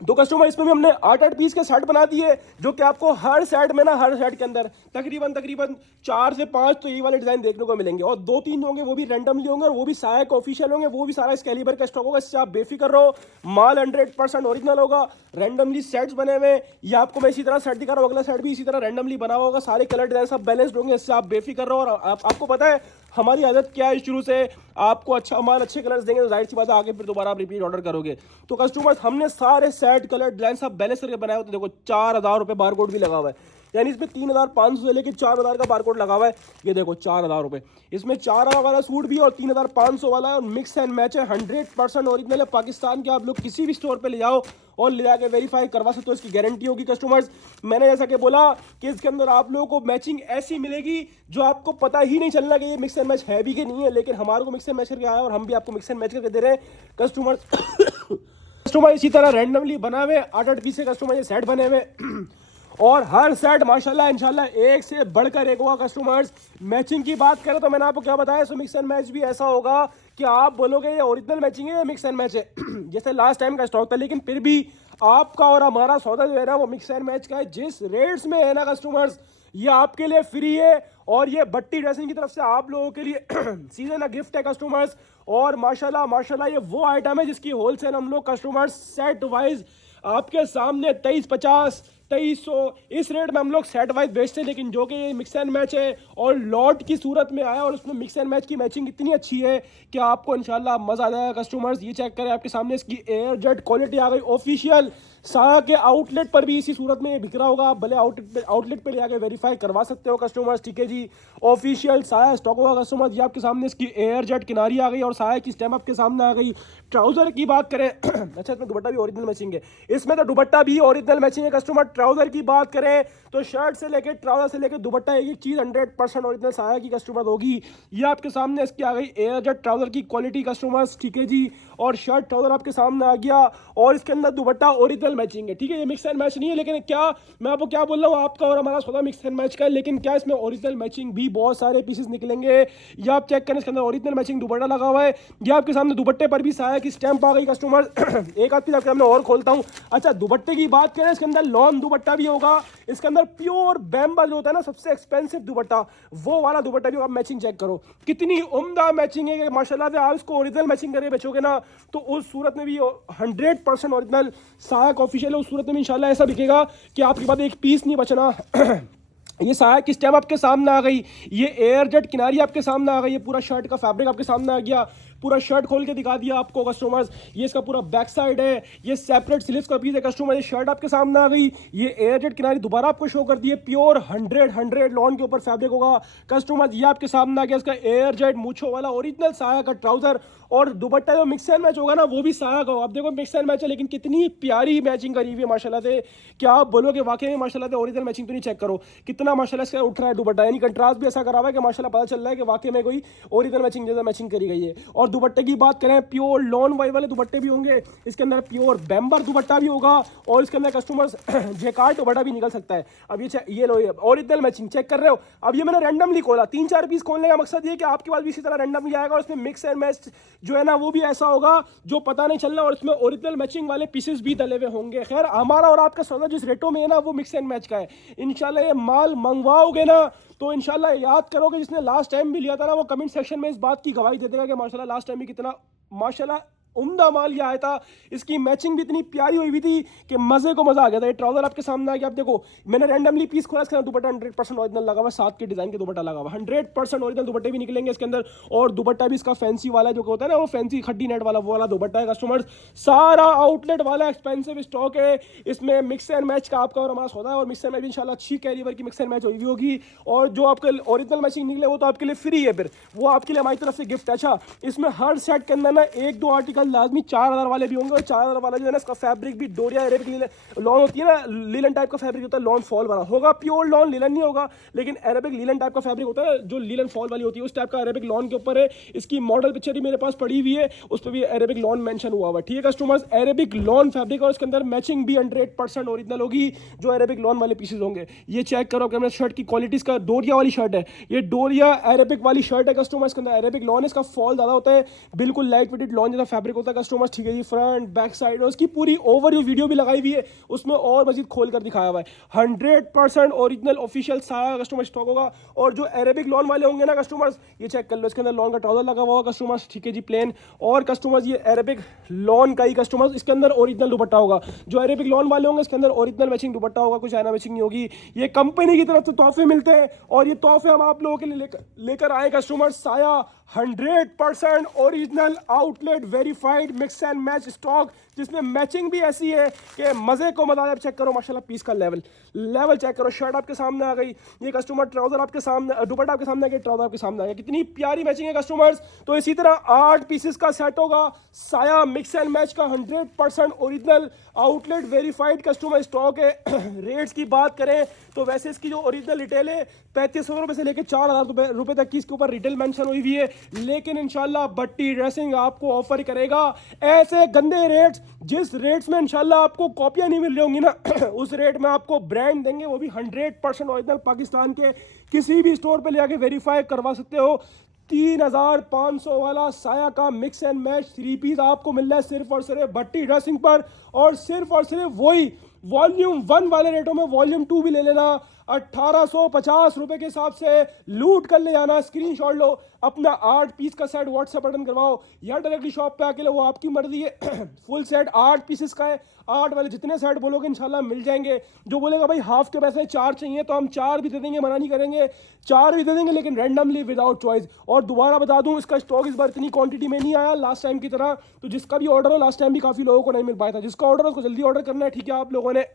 तो कस्टमर इसमें भी हमने 8 पीस के सेट बना दिए, जो कि आपको हर सेट में ना, हर सेट के अंदर तकरीबन 4 से 5 तो ये वाले डिजाइन देखने को मिलेंगे, और 2-3 होंगे वो भी रैंडमली होंगे, और वो भी साया का ऑफिशियल होंगे, वो भी सारा इस कैलिबर का स्टॉक होगा, इससे आप बेफिक्र रहो। माल 100% ओरिजिनल होगा, रैंडमली सेट्स बने हुए, ये आपको मैं इसी तरह सेट दिखा रहा हूँ, अगला सेट भी इसी तरह रैंडमली बना होगा, सारे कलर डिजाइन सब बैलेंस्ड होंगे, इससे आप बेफिक्र रहो। और आपको पता है हमारी आदत क्या है, शुरू से आपको अच्छा माल अच्छे कलर्स देंगे तो जाहिर सी बात है आगे फिर दोबारा आप रिपीट ऑर्डर करोगे। तो कस्टमर्स हमने सारे सेट कलर डिजाइन सब बैलेंस करके बनाए होते, देखो 4000 रुपये बारकोड भी लगा हुआ है, यानी इसमें 3500 से लेकर 4000 का बारकोड लगा हुआ है। ये देखो 4000 रुपये, इसमें 4000 वाला सूट भी और 3500 वाला है, और मिक्स एंड मैच है, 100% ओरिजिनल है पाकिस्तान के। आप लोग किसी भी स्टोर पे ले जाओ और ले जाके वेरीफाई करवा सकते हो, इसकी गारंटी होगी। कस्टमर्स मैंने जैसा कि बोला कि इसके अंदर आप लोगों को मैचिंग ऐसी मिलेगी जो आपको पता ही नहीं चलना कि ये मिक्स एंड मैच है भी कि नहीं है, लेकिन हमारे को मिक्स एंड मैच करके आया और हम भी आपको मिक्स एंड मैच करके दे रहे हैं कस्टमर इसी तरह रैंडमली बना हुए 8 पीस से कस्टमर ये सेट बने हुए और हर सेट माशाल्लाह इंशाल्लाह एक से बढ़कर एक होगा। कस्टमर्स मैचिंग की बात करें तो मैंने आपको क्या बताया, सो मिक्स एंड मैच भी ऐसा होगा कि आप बोलोगे ये ओरिजिनल मैचिंग है या मिक्स एंड मैच है जैसे लास्ट टाइम का स्टॉक था, लेकिन फिर भी आपका और हमारा सौदा जो है ना वो मिक्स एंड मैच का है। जिस रेट्स में है ना कस्टमर्स, ये आपके लिए फ्री है और ये भट्टी ड्रेसिंग की तरफ से आप लोगों के लिए सीजन का गिफ्ट है कस्टमर्स। और माशाल्लाह माशाल्लाह ये वो आइटम है जिसकी होलसेल हम लोग कस्टमर्स सेट वाइज आपके सामने 2350 2300। इस रेट में हम लोग सेट वाइज बेचते हैं, लेकिन जो कि ये मिक्स एंड मैच है और लॉट की सूरत में आया और उसमें मिक्स एंड मैच की मैचिंग इतनी अच्छी है कि आपको इंशाल्लाह मज़ा आ जाएगा। कस्टमर्स ये चेक करें आपके सामने, इसकी एयर जेट क्वालिटी आ गई ऑफिशियल। साया के आउटलेट पर भी इसी सूरत में बिक रहा होगा, आप भले आउटलेट पे ले आके वेरीफाई करवा सकते हो कस्टमर्स, ठीक है जी। ऑफिशियल साया स्टॉक होगा कस्टमर्स। ये आपके सामने इसकी एयर जेट किनारी आ गई और साया की स्टेम आपके सामने आ गई। ट्राउजर की बात करें अच्छा, इसमें दुपट्टा भी ओरिजिनल मैचिंग है, इसमें तो दुपट्टा भी ओरिजिनल मैचिंग है कस्टमर। ट्राउजर की बात करें तो शर्ट से लेकर ट्राउजर से लेकर दुपट्टा एक एक चीज़ 100% ओरिजिनल साया की कस्टमर होगी। ये आपके सामने इसकी आ गई एयर जेट ट्राउजर की क्वालिटी कस्टमर्स, ठीक है जी। और शर्ट ट्राउजर आपके सामने आ गया और इसके अंदर दुपट्टा ओरिजिनल मैचिंग है, ठीक है। ये मिक्स एंड मैच नहीं है, लेकिन क्या मैं आपको क्या बोल रहा हूँ, आपका और हमारा सौदा मिक्स एंड मैच का है, लेकिन क्या इसमें ओरिजिनल मैचिंग भी बहुत सारे पीसेस निकलेंगे। ये आप चेक करें, इसके अंदर ओरिजिनल मैचिंग दुपट्टा लगा हुआ है। ये आपके सामने दुपट्टे पर भी साया की स्टैंप आ गई कस्टमर। एक आध पीस आपके सामने और खोलता हूँ। अच्छा, दुपट्टे की बात करें, इसके अंदर लॉन दुपट्टा भी होगा। इसके अंदर प्योर बैम्बा जो होता है ना, सबसे एक्सपेंसिव दुपट्टा, वो वाला दुपट्टा भी। आप मैचिंग चेक करो कितनी उम्दा मैचिंग है कि माशाल्लाह से आप इसको ओरिजिनल मैचिंग करके बेचोगे ना, तो उस सूरत में भी 100% ओरिजिनल साया का ऑफिशियल है। उस सूरत में भी इंशाल्लाह ऐसा बिकेगा कि आपके पास एक पीस नहीं बचना। ये साया की स्टेम आपके सामने आ गई, ये एयर जेट किनारी आपके सामने आ गई, ये पूरा शर्ट का फैब्रिक आपके सामने आ गया। पूरा शर्ट खोल के दिखा दिया आपको कस्टमर्स। ये इसका पूरा बैक साइड है, ये सेपरेट स्लीव्स का पीस है कस्टमर। ये शर्ट आपके सामने आ गई, ये एयर जेट किनारी दोबारा आपको शो कर दी है। प्योर 100 लॉन के ऊपर फैब्रिक होगा कस्टमर्स। ये आपके सामने आ गया इसका एयर जेट मूछो वाला ओरिजिनल साया का ट्राउजर। और दुपट्टा जो मिक्स एंड मैच होगा ना, वो भी साया का होगा। अब देखो मिक्स एंड मैच है, लेकिन कितनी प्यारी मैचिंग करी हुई है माशाल्लाह से। क्या आप बोलोगे वाकई में माशाल्लाह से ओरिजिनल मैचिंग? तो नहीं, चेक करो कितना माशाल्लाह से उठ रहा है दुपट्टा, यानी कंट्रास्ट भी ऐसा करा हुआ है कि माशाल्लाह पता चल रहा है कि वाकई में कोई ओरिजिनल मैचिंग जैसा मैचिंग करी गई है। और दुपट्टे की बात करें, प्योर लॉन वाइज वाले दुपट्टे भी होंगे, इसके अंदर प्योर बैम्बर दुपट्टा भी होगा और इसके अंदर कस्टमर्स जेकार्ड दुपट्टा भी निकल सकता है। अब ये लो, ये ओरिजिनल मैचिंग चेक कर रहे हो। अब ये मैंने रैंडमली खोला, 3-4 पीस खोलने का मकसद ये कि आपके पास भी इसी तरह रैंडमली आएगा और इसमें मिक्स एंड मैच जो है ना, वो भी ऐसा होगा जो पता नहीं चलना, और इसमें ओरिजिनल मैचिंग वाले पीसेस भी डले हुए होंगे। खैर, हमारा और आपका सौदा जिस रेटों में है ना, वो मिक्स एंड मैच का है। इंशाल्लाह ये माल मंगवाओगे ना, तो इंशाल्लाह याद करोगे, जिसने लास्ट टाइम भी लिया था ना, वो कमेंट सेक्शन में इस बात की गवाही दे देगा कि माशाल्लाह लास्ट टाइम भी कितना माशाल्लाह उम्दा माल ये आया था। इसकी मैचिंग भी इतनी प्यारी हुई थी कि मजे को मजा आ गया था। ये ट्राउजर आपके सामने आ गया। आप देखो, मैंने रैंडमली पीस खोला, इसके अंदर दुपट्टा 100% ओरिजिनल लगा हुआ, साथ के डिजाइन के दुपट्टा लगा हुआ, 100% ओरिजिनल दुपट्टे भी निकलेंगे इसके अंदर। और दुपट्टा भी इसका फैंसी वाला जो होता है ना, वो फैंसी खड्डी नेट वाला, वो वाला दुपट्टा है कस्टमर्स। सारा आउटलेट वाला एक्सपेंसिव स्टॉक है। इसमें मिक्स एंड मैच का आपका और हमारा सौदा है, और मिक्स एंड मैच इंशाल्लाह अच्छी कैलिबर की मिक्स एंड मैच हुई होगी। और जो आपके ओरिजिनल मैचिंग निकले वो तो आपके लिए फ्री है, फिर वो आपके लिए हमारी तरफ से गिफ्ट है। अच्छा, इसमें हर सेट के अंदर ना 1-2 आर्टिकल लाजमी 4000 वाले भी होंगे, और 4000 वाला जो है ना, इसका फैब्रिक भी डोरिया अरेबिक लॉन होती है ना, लीलन टाइप का फैब्रिक होता है, लॉन फॉल वाला होगा। प्योर लॉन लीलन नहीं होगा, लेकिन अरेबिक लीलन टाइप का फैब्रिक होता है, जो लीलन फॉल वाली होती है, उस टाइप का अरेबिक लॉन के ऊपर है। इसकी मॉडल पिक्चर भी मेरे पास पड़ी हुई है, उस पर भी अरेबिक लॉन मेंशन हुआ हुआ, ठीक है कस्टमर्स। अरेबिक लॉन फैब्रिक और इसके अंदर मैचिंग भी 100% ओरिजिनल होगी, जो अरेबिक लॉन वाले पीसेज होंगे। ये चेक करो कि शर्ट की क्वालिटी, इसका डोरिया वाली शर्ट है, ये डोरिया अरेबिक वाली शर्ट है कस्टमर्स। के अंदर अरेबिक लॉन है, इसका फॉल ज़्यादा होता है, बिल्कुल लाइट वेटेड लॉन जैसा फैब्रिक होता है कस्टमर्स, ठीक है जी। फ्रंट बैक साइड और उसकी पूरी ओवरव्यू वीडियो भी लगाई हुई है, उसमें और मजीद खोल कर दिखाया हुआ है। 100% ओरिजिनल ऑफिशियल साया कस्टमर स्टॉक होगा। और जो अरेबिक लॉन वाले होंगे ना कस्टमर्स, ये चेक कर लो, इसके अंदर लॉन का ट्राउजर लगा हुआ होगा कस्टमर्स, ठीक है जी, प्लेन। और कस्टमर्स ये अरेबिक लॉन का ही कस्टमर्स, इसके अंदर ओरिजिनल दुपट्टा होगा। जो अरेबिक लॉन वाले होंगे, इसके अंदर ओरिजिनल मैचिंग दुपट्टा होगा, कुछ चाइना मैचिंग नहीं होगी। ये कंपनी की तरफ से तोहफे मिलते हैं, और ये तोहफे हम आप लोगों के लिए लेकर आए कस्टमर्स। साया 100% original outlet verified mix and match stock, जिसमें मैचिंग भी ऐसी है कि मजे को मजा। चेक करो माशाल्लाह पीस का लेवल चेक करो। शर्ट आपके सामने आ गई, ये कस्टमर ट्राउजर आपके सामने, दुपट्टा आपके सामने आ गया, ट्राउजर आपके सामने आ गया। कितनी प्यारी मैचिंग है कस्टमर्स। तो इसी तरह 8 पीसेस का सेट होगा साया मिक्स एंड मैच का, 100% original outlet verified customer stock है। रेट्स की बात करें तो वैसे इसकी जो ओरिजिनल रिटेल है 3500 रुपये से लेकर 4000 रुपये तक की इसके ऊपर रिटेल मेंशन हुई हुई है, लेकिन इंशाल्लाह बट्टी ड्रेसिंग आपको ऑफर करेगा ऐसे गंदे रेट्स, जिस रेट्स में इंशाल्लाह आपको कॉपियां नहीं मिल रही होंगी ना, उस रेट में आपको ब्रांड देंगे, वो भी 100% ओरिजिनल पाकिस्तान के। किसी भी स्टोर पे ले आके वेरीफाई करवा सकते हो। 3500 वाला साया का मिक्स एंड मैच 3 पीस आपको मिल रहा है सिर्फ और सिर्फ भट्टी ड्रेसिंग पर, और सिर्फ वही वॉल्यूम 1 वाले रेटों में वॉल्यूम 2 भी ले लेना 1850 रुपए के हिसाब से लूट कर ले जाना। स्क्रीनशॉट लो, अपना 8 पीस का सेट व्हाट्सएप बटन करवाओ या डायरेक्टली शॉप पे आके लो, वो आपकी मर्जी है। फुल सेट 8 पीसेस का है, 8 वाले जितने सेट बोलोगे इंशाल्लाह मिल जाएंगे। जो बोलेगा भाई हाफ के पैसे 4 चाहिए तो हम 4 भी दे देंगे, मना नहीं करेंगे, 4 भी दे देंगे, लेकिन रैंडमली विदाउट चॉइस। और दोबारा बता दूं, इसका स्टॉक इस बार इतनी क्वांटिटी में नहीं आया लास्ट टाइम की तरह, तो जिसका भी ऑर्डर हो, लास्ट टाइम भी काफ़ी लोगों को नहीं मिल पाया था, जिसका ऑर्डर हो उसको जल्दी ऑर्डर करना है, ठीक है आप लोगों ने।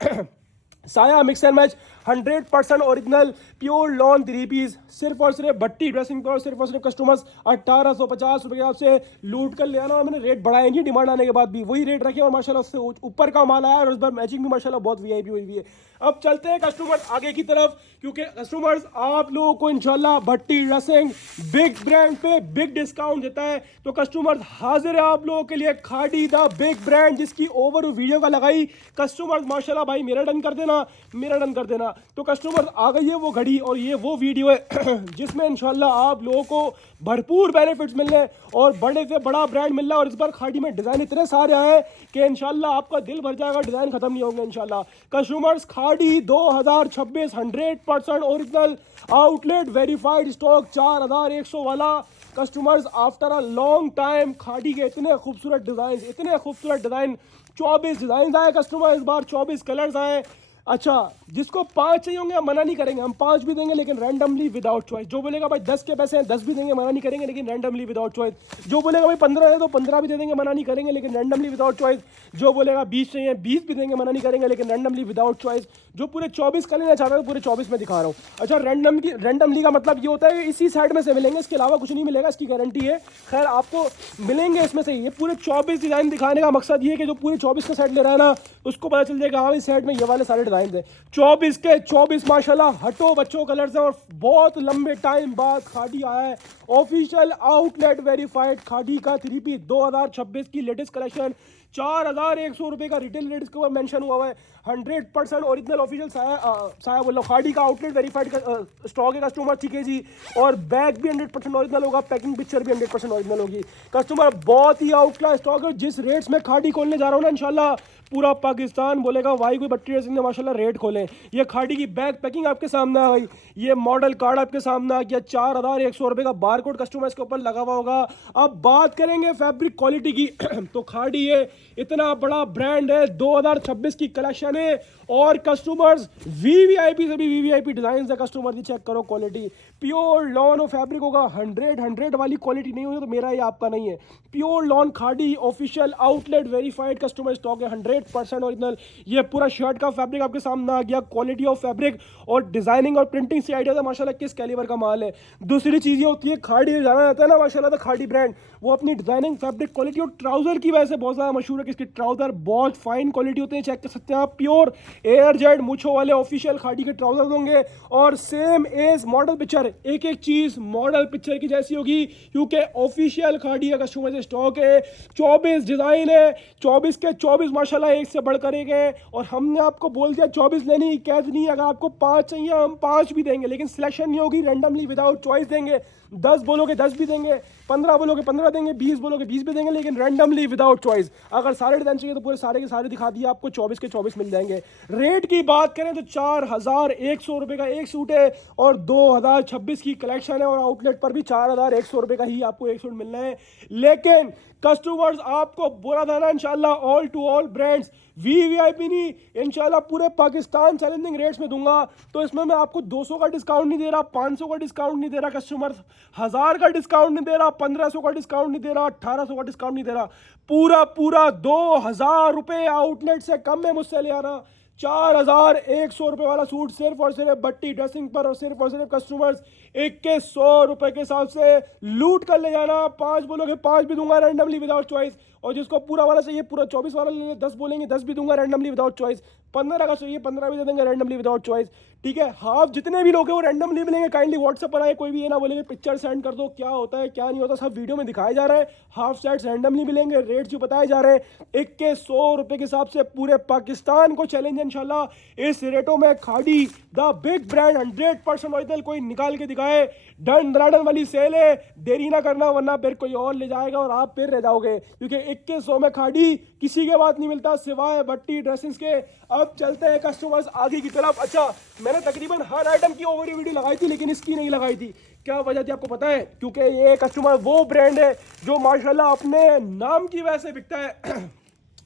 Saya mix and match 100% original pure lawn 3 piece, सिर्फ और सिर्फ भट्टी ड्रेसिंग पर, सिर्फ और सिर्फ कस्टमर्स 1850 रुपये के आपसे लूट कर ले आना। और मैंने रेट बढ़ाए नहीं, डिमांड आने के बाद भी वही रेट रखे, और माशाल्लाह उससे ऊपर का माल आया, और इस बार मैचिंग भी माशाल्लाह बहुत वीआईपी हुई है। अब चलते हैं कस्टमर्स आगे की तरफ, क्योंकि कस्टमर्स आप लोगों को इंशाल्लाह भट्टी ड्रेसिंग बिग ब्रांड पे बिग डिस्काउंट देता है। तो कस्टमर्स हाजिर है आप लोगों के लिए खाड़ी द बिग ब्रांड, जिसकी ओवर वीडियो का लगाई कस्टमर्स माशाल्लाह। भाई मेरा डन कर देना, मेरा डन कर देना। तो कस्टमर्स आ गई है वो घड़ी, और ये वो वीडियो है जिसमें इंशाल्लाह आप लोगों को भरपूर बेनिफिट्स मिल रहे हैं और बड़े से बड़ा ब्रांड मिल रहा है। और इस बार खाड़ी में डिज़ाइन इतने सारे आए हैं कि इंशाल्लाह आपका दिल भर जाएगा, डिज़ाइन खत्म नहीं होंगे इंशाल्लाह। कस्टमर्स खाड़ी 2026 100% ओरिजिनल आउटलेट वेरीफाइड स्टॉक 4100 वाला। Customers after a long time खाड़ी के इतने खूबसूरत डिज़ाइन, इतने खूबसूरत डिज़ाइन, 24 डिज़ाइन आए कस्टमर इस बार, 24 कलर्स आए। अच्छा, जिसको 5 चाहिए होंगे हम मना नहीं करेंगे, हम 5 भी देंगे, लेकिन रैंडमली विदाउट चॉइस। जो बोलेगा भाई 10 के पैसे हैं 10 भी देंगे, मना नहीं करेंगे, लेकिन रैंडमली विदाउट चॉइस। जो बोलेगा भाई 15 है तो 15 भी दे देंगे, मना नहीं करेंगे, लेकिन रैंडमली विदाउट चॉइस। जो बोलेगा 20 चाहिए 20 भी देंगे, मना नहीं करेंगे, लेकिन रैंडमली विदाउट चॉइस। जो पूरे 24 का लेना चाहता है पूरे 24 में दिखा रहा हूँ। अच्छा, रैंडमली का मतलब ये होता है कि इसी साइड में से मिलेंगे, इसके अलावा कुछ नहीं मिलेगा, इसकी गारंटी है। खैर आपको मिलेंगे इसमें से, ये पूरे 24 डिज़ाइन दिखाने का मकसद ये है कि जो पूरे 24 का सेट ले रहा है ना, उसको पता चल जाएगा हाँ इस सेट में ये वाले सारे डिज़ाइन है। 24 के 24 माशाल्लाह हटो बच्चों कलर्स हैं, और बहुत लंबे टाइम बाद खाड़ी आया है। ऑफिशियल आउटलेट वेरीफाइड खाड़ी का 3 पीस 2026 की लेटेस्ट कलेक्शन, 4100 रुपये का रिटेल रेट इसके ऊपर मेंशन हुआ है। 100% ओरिजिनल ऑफिशियल साया बोल रहा हूँ, खाड़ी का आउटलेट वेरीफाइड का स्टॉक है कस्टमर, ठीक है जी। और बैग भी 100% ओरिजिनल होगा, पैकिंग पिक्चर भी 100% ओरिजिनल होगी कस्टमर। बहुत ही आउटक्लास स्टॉक है। जिस रेट्स में खाड़ी खोलने जा रहा हूँ ना, इंशाल्लाह पूरा पाकिस्तान बोलेगा भाई कोई भट्टी ड्रेसिंग ने माशाल्लाह रेट खोले। ये खाड़ी की बैग पैकिंग आपके सामने आ गई, ये मॉडल कार्ड आपके सामने आ गया, 4100 रुपये का बारकोड कस्टमर इसके ऊपर लगा हुआ होगा। अब बात करेंगे फैब्रिक क्वालिटी की तो खाड़ी है, इतना बड़ा ब्रांड है, 2026 की कलेक्शन है, और कस्टमर्स वीवीआईपी से भी वीवीआईपी डिजाइन है कस्टमर जी। चेक करो क्वालिटी, प्योर लॉन फैब्रिक होगा, 100 वाली क्वालिटी नहीं होगी तो मेरा ये आपका नहीं है। प्योर लॉन खाड़ी official outlet verified customer stock है, 100% ओरिजिनल। ये पूरा शर्ट का फैब्रिक आपके सामने आ गया, क्वालिटी ऑफ फैब्रिक और डिजाइनिंग और प्रिंटिंग से आइडिया था माशाल्लाह किस कैलिबर का माल है। दूसरी चीज़ ये होती है, खाड़ी जाना जाता है ना माशाल्लाह, तो खाड़ी ब्रांड वो अपनी डिजाइनिंग फैब्रिक क्वालिटी और ट्राउजर की वजह से बहुत ज़्यादा मशहूर है कि इसके ट्राउजर बहुत फाइन क्वालिटी होते हैं। चेक कर सकते हैं आप, प्योर एयर जेड मुछो वाले ऑफिशियल खाड़ी के ट्राउजर होंगे, और सेम एज मॉडल पिक्चर, एक एक चीज़ मॉडल पिक्चर की जैसी होगी, क्योंकि ऑफिशियल खाड़ी का कस्टमर से स्टॉक है। 24 डिज़ाइन है, 24 के 24 माशाल्लाह एक से बढ़कर एक है। और हमने आपको बोल दिया 24 लेनी कैद नहीं, अगर आपको 5 चाहिए हम 5 भी देंगे, लेकिन सिलेक्शन नहीं होगी, रैंडमली विदाउट चॉइस देंगे। 10 बोलोगे 10 भी देंगे, 15 बोलोगे 15 देंगे, 20 बोलोगे 20 भी देंगे, लेकिन रैंडमली विदाउट चॉइस। अगर सारे डिजाइन चाहिए तो पूरे सारे के सारे दिखा दिए आपको, 24 के 24 मिल जाएंगे। रेट की बात करें तो 4100 रुपये का एक सूट है, और 2026 की कलेक्शन है, और आउटलेट पर भी 4100 रुपये का ही आपको एक सूट मिलना है। लेकिन कस्टमर्स आपको बुरा था ना, इंशाल्लाह all to all brands VVIP नहीं, इंशाल्लाह पूरे पाकिस्तान चैलेंजिंग रेट्स में दूंगा। तो इसमें मैं आपको 200 का डिस्काउंट नहीं दे रहा, 500 का डिस्काउंट नहीं दे रहा कस्टमर्स, 1000 का डिस्काउंट नहीं दे रहा, 1500 का डिस्काउंट नहीं दे रहा, 1800 का डिस्काउंट नहीं दे रहा, पूरा 2000 रुपये आउटलेट से कम में मुझसे ले आना। 4100 रुपये वाला सूट सिर्फ और सिर्फ भट्टी ड्रेसिंग पर, और सिर्फ कस्टमर्स 2100 रुपये के हिसाब से लूट कर ले जाना। 5 बोलोगे 5 भी दूंगा रैंडमली विदाउट चॉइस, और जिसको पूरा वाला चाहिए पूरा 24 वाला लेंगे, 10 बोलेंगे 10 भी दूंगा रैंडमली विदाउट चॉइस। 15 का चाहिए 15 भी दे देंगे रैंडमली विदाउट चॉइस, ठीक है। हाफ जितने भी लोग हैं वो रैंडमली मिलेंगे। काइंडली व्हाट्सएप पर आए, कोई भी ये ना बोलेंगे पिक्चर सेंड कर दो, क्या होता है क्या नहीं होता सब वीडियो में दिखाया जा रहा है। हाफ सेट्स रैंडमली मिलेंगे, रेट जो बताए जा रहे हैं 2100 रुपये के हिसाब से पूरे पाकिस्तान को चैलेंज है इंशाल्लाह। इस रेटों में खाड़ी द बिग ब्रांड 100% ओरिजिनल कोई निकाल के दिखाए। डन दराडन वाली सेल है, देरी ना करना वरना फिर कोई और ले जाएगा और आप फिर रह जाओगे, क्योंकि 2100 में खाड़ी किसी के बात नहीं मिलता सिवाय भट्टी ड्रेसिंग्स के। अब चलते हैं कस्टमर्स आगे की तरफ। अच्छा, मैंने तकरीबन हर आइटम की ओवरव्यू वीडियो लगाई थी, लेकिन इसकी नहीं लगाई थी। क्या वजह थी आपको पता है? क्योंकि ये कस्टमर वो ब्रांड है जो माशाल्लाह अपने नाम की वजह से बिकता है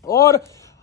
और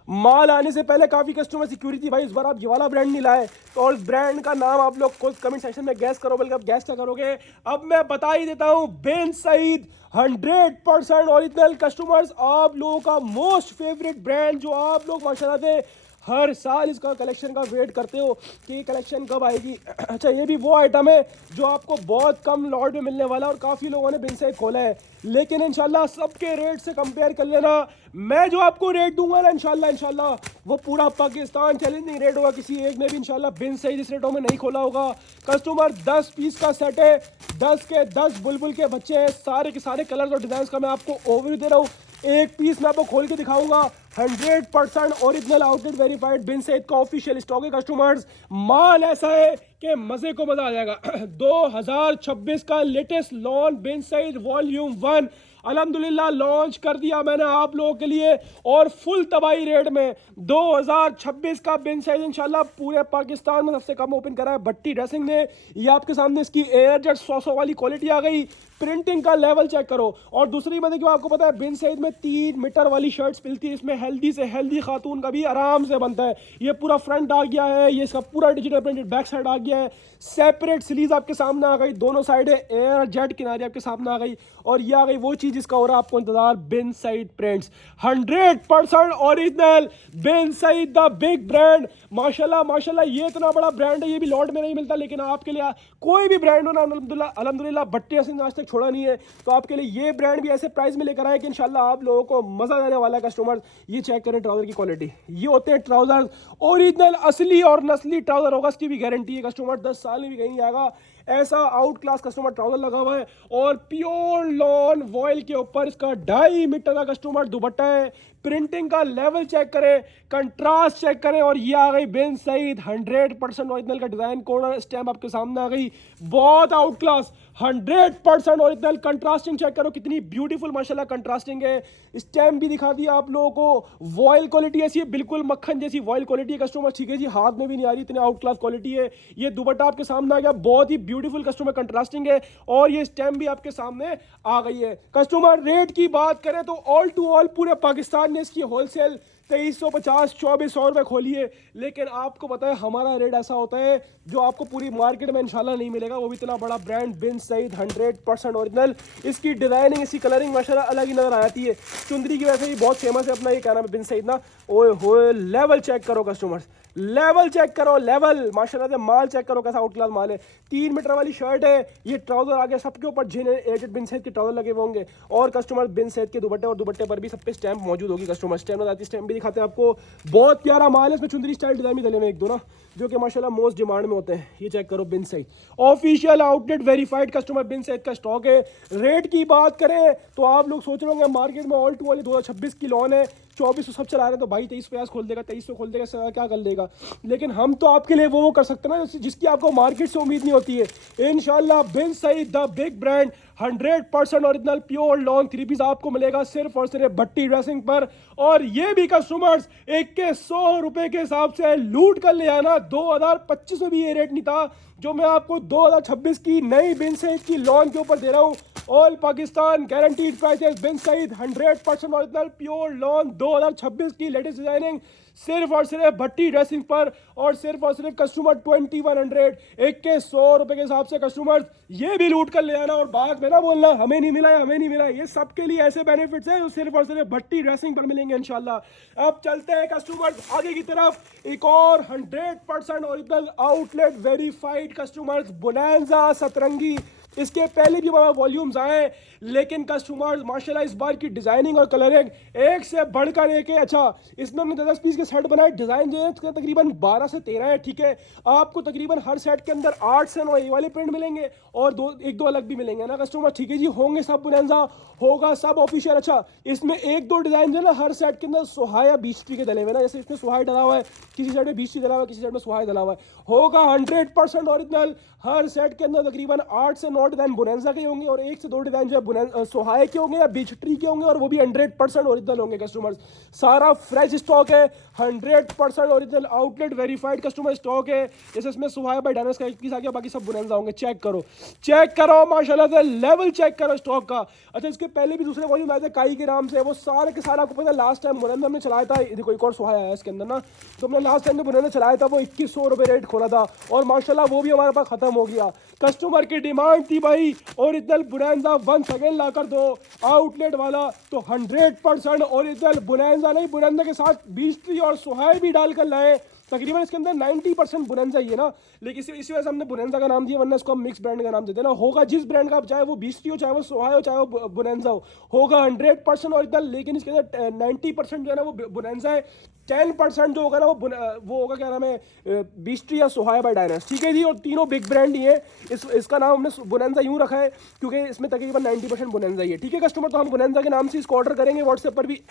माल आने से पहले काफ़ी कस्टमर की क्यूरी थी भाई इस बार आप ये वाला ब्रांड नहीं लाए, तो और ब्रांड का नाम आप लोग खुद कमेंट सेक्शन में गैस करो, बल्कि आप गैस क्या करोगे अब मैं बता ही देता हूँ। बिन सईद 100% ओरिजिनल कस्टमर्स, आप लोगों का मोस्ट फेवरेट ब्रांड जो आप लोग माशाल्लाह से हर साल इसका कलेक्शन का वेट करते हो कि ये कलेक्शन कब आएगी। अच्छा, ये भी वो आइटम है जो आपको बहुत कम लॉट में मिलने वाला है और काफ़ी लोगों ने बिन सईद खोला है, लेकिन इंशाल्लाह सबके रेट से कंपेयर कर लेना। मैं जो आपको रेट दूंगा ना इंशाल्लाह वो पूरा पाकिस्तान चैलेंजिंग रेट होगा, किसी एक ने भी इंशाल्लाह बिन सईद इस रेटों में नहीं खोला होगा। कस्टमर 10 पीस का सेट है, 10 के 10 बुलबुल के बच्चे हैं, सारे के सारे कलर्स और डिजाइन का मैं आपको ओवरव्यू दे रहा हूँ। एक पीस मैं आपको खोल के दिखाऊंगा। 100% ओरिजिनल आउटलेट वेरीफाइड बिन सईद का ऑफिशियल स्टॉक है कस्टमर्स। माल ऐसा है कि मजे को मजा आ जाएगा। 2026 का लेटेस्ट लॉन्च बिन सईद वॉल्यूम 1 अल्हम्दुलिल्लाह लॉन्च कर दिया मैंने आप लोगों के लिए और फुल तबाही रेट में। 2026 का बिन सईद इंशाल्लाह पूरे पाकिस्तान में सबसे कम ओपन करा है भट्टी ड्रेसिंग ने। ये आपके सामने इसकी एयर जेट 100 वाली क्वालिटी आ गई, प्रिंटिंग का लेवल चेक करो। और दूसरी बात है कि आपको पता है बिन सईद में 3 मीटर वाली शर्ट्स मिलती है, इसमें हेल्दी से हेल्दी खातून का भी आराम से बनता है। ये पूरा फ्रंट आ गया है, ये इसका पूरा डिजिटल प्रिंटेड बैक साइड आ गया है, सेपरेट स्लीव्स आपके सामने आ गई, दोनों साइड है एयर जेट किनारे आपके सामने आ गई, और ये आ गई वो चीज जिसका हो रहा है आपको इंतजार, Bin Saeed prints. 100% original Bin Saeed the big brand. माशाल्लाह माशाल्लाह, ये इतना बड़ा ब्रांड है, ये भी लॉट में नहीं मिलता, लेकिन आपके लिए कोई भी ब्रांड हो ना अल्हम्दुलिल्लाह भट्टी ड्रेसिंग आज तक छोड़ा नहीं है, तो आपके लिए ये ब्रांड भी ऐसे प्राइस में लेकर आए कि इंशाल्लाह आप लोगों को मजा आने वाला है। कस्टमर ये चेक करें ट्राउजर की क्वालिटी, ये होते हैं ट्राउजर ओरिजिनल असली और नस्ली ट्राउजर होगा, इसकी भी गारंटी है कस्टमर, 10 साल में भी कहीं नहीं आएगा। ऐसा आउट क्लास कस्टमर ट्राउजर लगा हुआ है और प्योर लॉन वॉयल के ऊपर इसका 2.5 मीटर का कस्टमर दुपट्टा है। प्रिंटिंग का लेवल चेक करें, कंट्रास्ट चेक करें, और ये आ गई बिन सईद 100% ओरिजिनल का डिजाइन कोड स्टैम्प आपके सामने आ गई, बहुत out class 100% original. Contrasting check करो कितनी ब्यूटीफुल माशाल्लाह कंट्रास्टिंग है। स्टैम्प भी दिखा दिया आप लोगों को, वॉयल क्वालिटी ऐसी है बिल्कुल मक्खन जैसी वॉयल क्वालिटी है कस्टमर, ठीक है जी, हाथ में भी नहीं आ रही, इतनी आउट क्लास क्वालिटी है। ये दुपट्टा आपके सामने आ गया, बहुत ही ब्यूटीफुल कस्टमर कंट्रास्टिंग है, और ये स्टैम्प भी आपके सामने आ गई है। कस्टमर रेट की बात करें तो ऑल टू ऑल पूरे पाकिस्तान ने इसकी होलसेल 2350-2400 रुपए खोली है, लेकिन आपको पता है हमारा रेट ऐसा होता है जो आपको पूरी मार्केट में इंशाल्लाह नहीं मिलेगा, वो भी इतना बड़ा ब्रांड बिन सईद 100% ओरिजिनल। इसकी डिजाइनिंग, इसकी कलरिंग माशाल्लाह अलग ही नजर आती है, चुंदरी की वजह से भी बहुत फेमस है अपना ये क्या नाम है बिन सईद ना। ओए होए, लेवल चेक करो कस्टमर्स, लेवल चेक करो, लेवल माशाल्लाह से माल चेक करो कैसा आउट क्लास माल है। 3 मीटर वाली शर्ट है, ये ट्राउजर आ गया सबके ऊपर जिन्हें बिन सईद के ट्राउजर लगे हुए होंगे, और कस्टमर बिन सईद के दुपट्टे और दुपट्टे पर भी सब पे स्टैम्प मौजूद होगी। कस्टमर स्टैम्प भी दिखाते हैं आपको, बहुत प्यारा माल है, इसमें चुंदरी स्टाइल डिजाइन भी डले हुए एक दो ना, जो कि माशाल्लाह मोस्ट डिमांड में होते हैं। ये चेक करो Bin Saeed official outlet verified customer Bin Saeed का स्टॉक है। रेट की बात करें तो आप लोग सोच रहे होंगे मार्केट में ऑल टू ऑल 2026 की लॉन है, 2400 सब चला रहे हैं, तो भाई 2350 खोल देगा, 2300 खोल देगा, क्या कर लेगा। लेकिन हम तो आपके लिए वो कर सकते हैं ना जिसकी आपको मार्केट से उम्मीद नहीं होती है। इंशाल्लाह Bin Saeed the big brand 100% original pure long 3 piece आपको मिलेगा सिर्फ और सिर्फ भट्टी ड्रेसिंग पर, और ये भी कस्टमर्स 2100 रुपए के हिसाब से लूट कर ले आना। 2025 में भी ये रेट नहीं था जो मैं आपको 2026 की नई बिन सईद की लॉन के ऊपर दे रहा हूँ। ऑल पाकिस्तान गारंटीड प्राइसेस बिन सईद 100% ओरिजिनल प्योर लॉन 2026 की लेटेस्ट डिजाइनिंग सिर्फ और सिर्फ भट्टी ड्रेसिंग पर, और सिर्फ कस्टमर 2100 2100 रुपए के हिसाब से कस्टमर ये भी लूट कर ले आना, और बाद में ना बोलना हमें नहीं मिला है, हमें नहीं मिला है। ये सबके लिए ऐसे बेनिफिट्स हैं जो सिर्फ और सिर्फ भट्टी ड्रेसिंग पर मिलेंगे इंशाल्लाह। अब चलते हैं कस्टमर्स आगे की तरफ, एक और 100% original outlet verified customers bonanza सतरंगी। इसके पहले भी हमारे वॉल्यूम्स आए, लेकिन कस्टमर्स माशाल्लाह इस बार की डिजाइनिंग और कलरिंग एक से बढ़कर एक है। अच्छा, इसमें हमने 10 पीस के सेट बनाए, डिजाइन जो है तकरीबन 12 से 13 है, ठीक है। आपको तकरीबन हर सेट के अंदर 8 से 9 ये वाले प्रिंट मिलेंगे और एक दो अलग भी मिलेंगे ना कस्टमर, ठीक है जी। होंगे सब बोनांजा, होगा सब ऑफिशियल। अच्छा, इसमें एक दो डिजाइन जो है ना हर सेट के अंदर सुहाय या बीच के डले हुए ना, जैसे इसमें सुहाय डला हुआ है, किसी सेट में बीच डला हुआ है, किसी सेट में सुहाय डला हुआ है। होगा 100% ओरिजिनल, हर सेट के अंदर तकरीबन 8 से 9 और डिजाइन बुनेंजा के होंगे और 1 से 2 डिजाइन जो है सोहाय के होंगे या बीच ट्री के होंगे, और वो भी 100% ओरिजिनल होंगे कस्टमर्स। सारा फ्रेश स्टॉक है, 100% original outlet verified customer stock है। जैसे इसमें सोहाय बाय डायनर्स का एक पीस आ गया, बाकी सब बुनेंजा होंगे। चेक करो माशाल्लाह से लेवल चेक करो स्टॉक का। अच्छा, इसके पहले भी दूसरे वॉल्यूम आए थे काई के नाम से, वो सारे के सारे आपको पता है लास्ट टाइम बुनेंजा हमने चलाया था। देखो एक और सोहाय आया इसके अंदर ना, तो हमने लास्ट टाइम जो बुनेंजा चलाया था वो 2100 रुपये रेट खोला था, और माशाल्लाह वो भी हमारे पास खत्म हो गया। कस्टमर की डिमांड थी भाई ओरिजिनल बुनेंजा वंस अगेन ला कर दो आउटलेट वाला, तो 100% ओरिजिनल बुनेंजा नहीं, बुनेंजा के साथ बीच ट्री और सोहाय भी डालकर लाए। तकरीबन इसके अंदर 90% बुनेंजा ही है ना, लेकिन इसी वजह से हमने बुनेंजा का नाम दिया, वरना इसको हम मिक्स ब्रांड का नाम देते हैं ना। होगा जिस ब्रांड का आप, चाहे वो बीस्टी हो, चाहे वो सोहाय हो, चाहे वो बुनेंजा हो, होगा 100% ओरिजिनल, लेकिन इसके अंदर 90% जो है ना वो बुनेंजा है, 10% जो होगा ना वो होगा क्या नाम है, बीस्टी या सोहाय बाय डायनर्स, ठीक है जी। और तीनों बिग ब्रांड ही है। इसका नाम हमने बुनेंजा यूँ रखा है क्योंकि इसमें तकरीबन 90% बुनेंजा ही है, ठीक है कस्टमर। तो हम बुनेंजा के नाम से इसको ऑर्डर करेंगे व्हाट्सएप पर भी।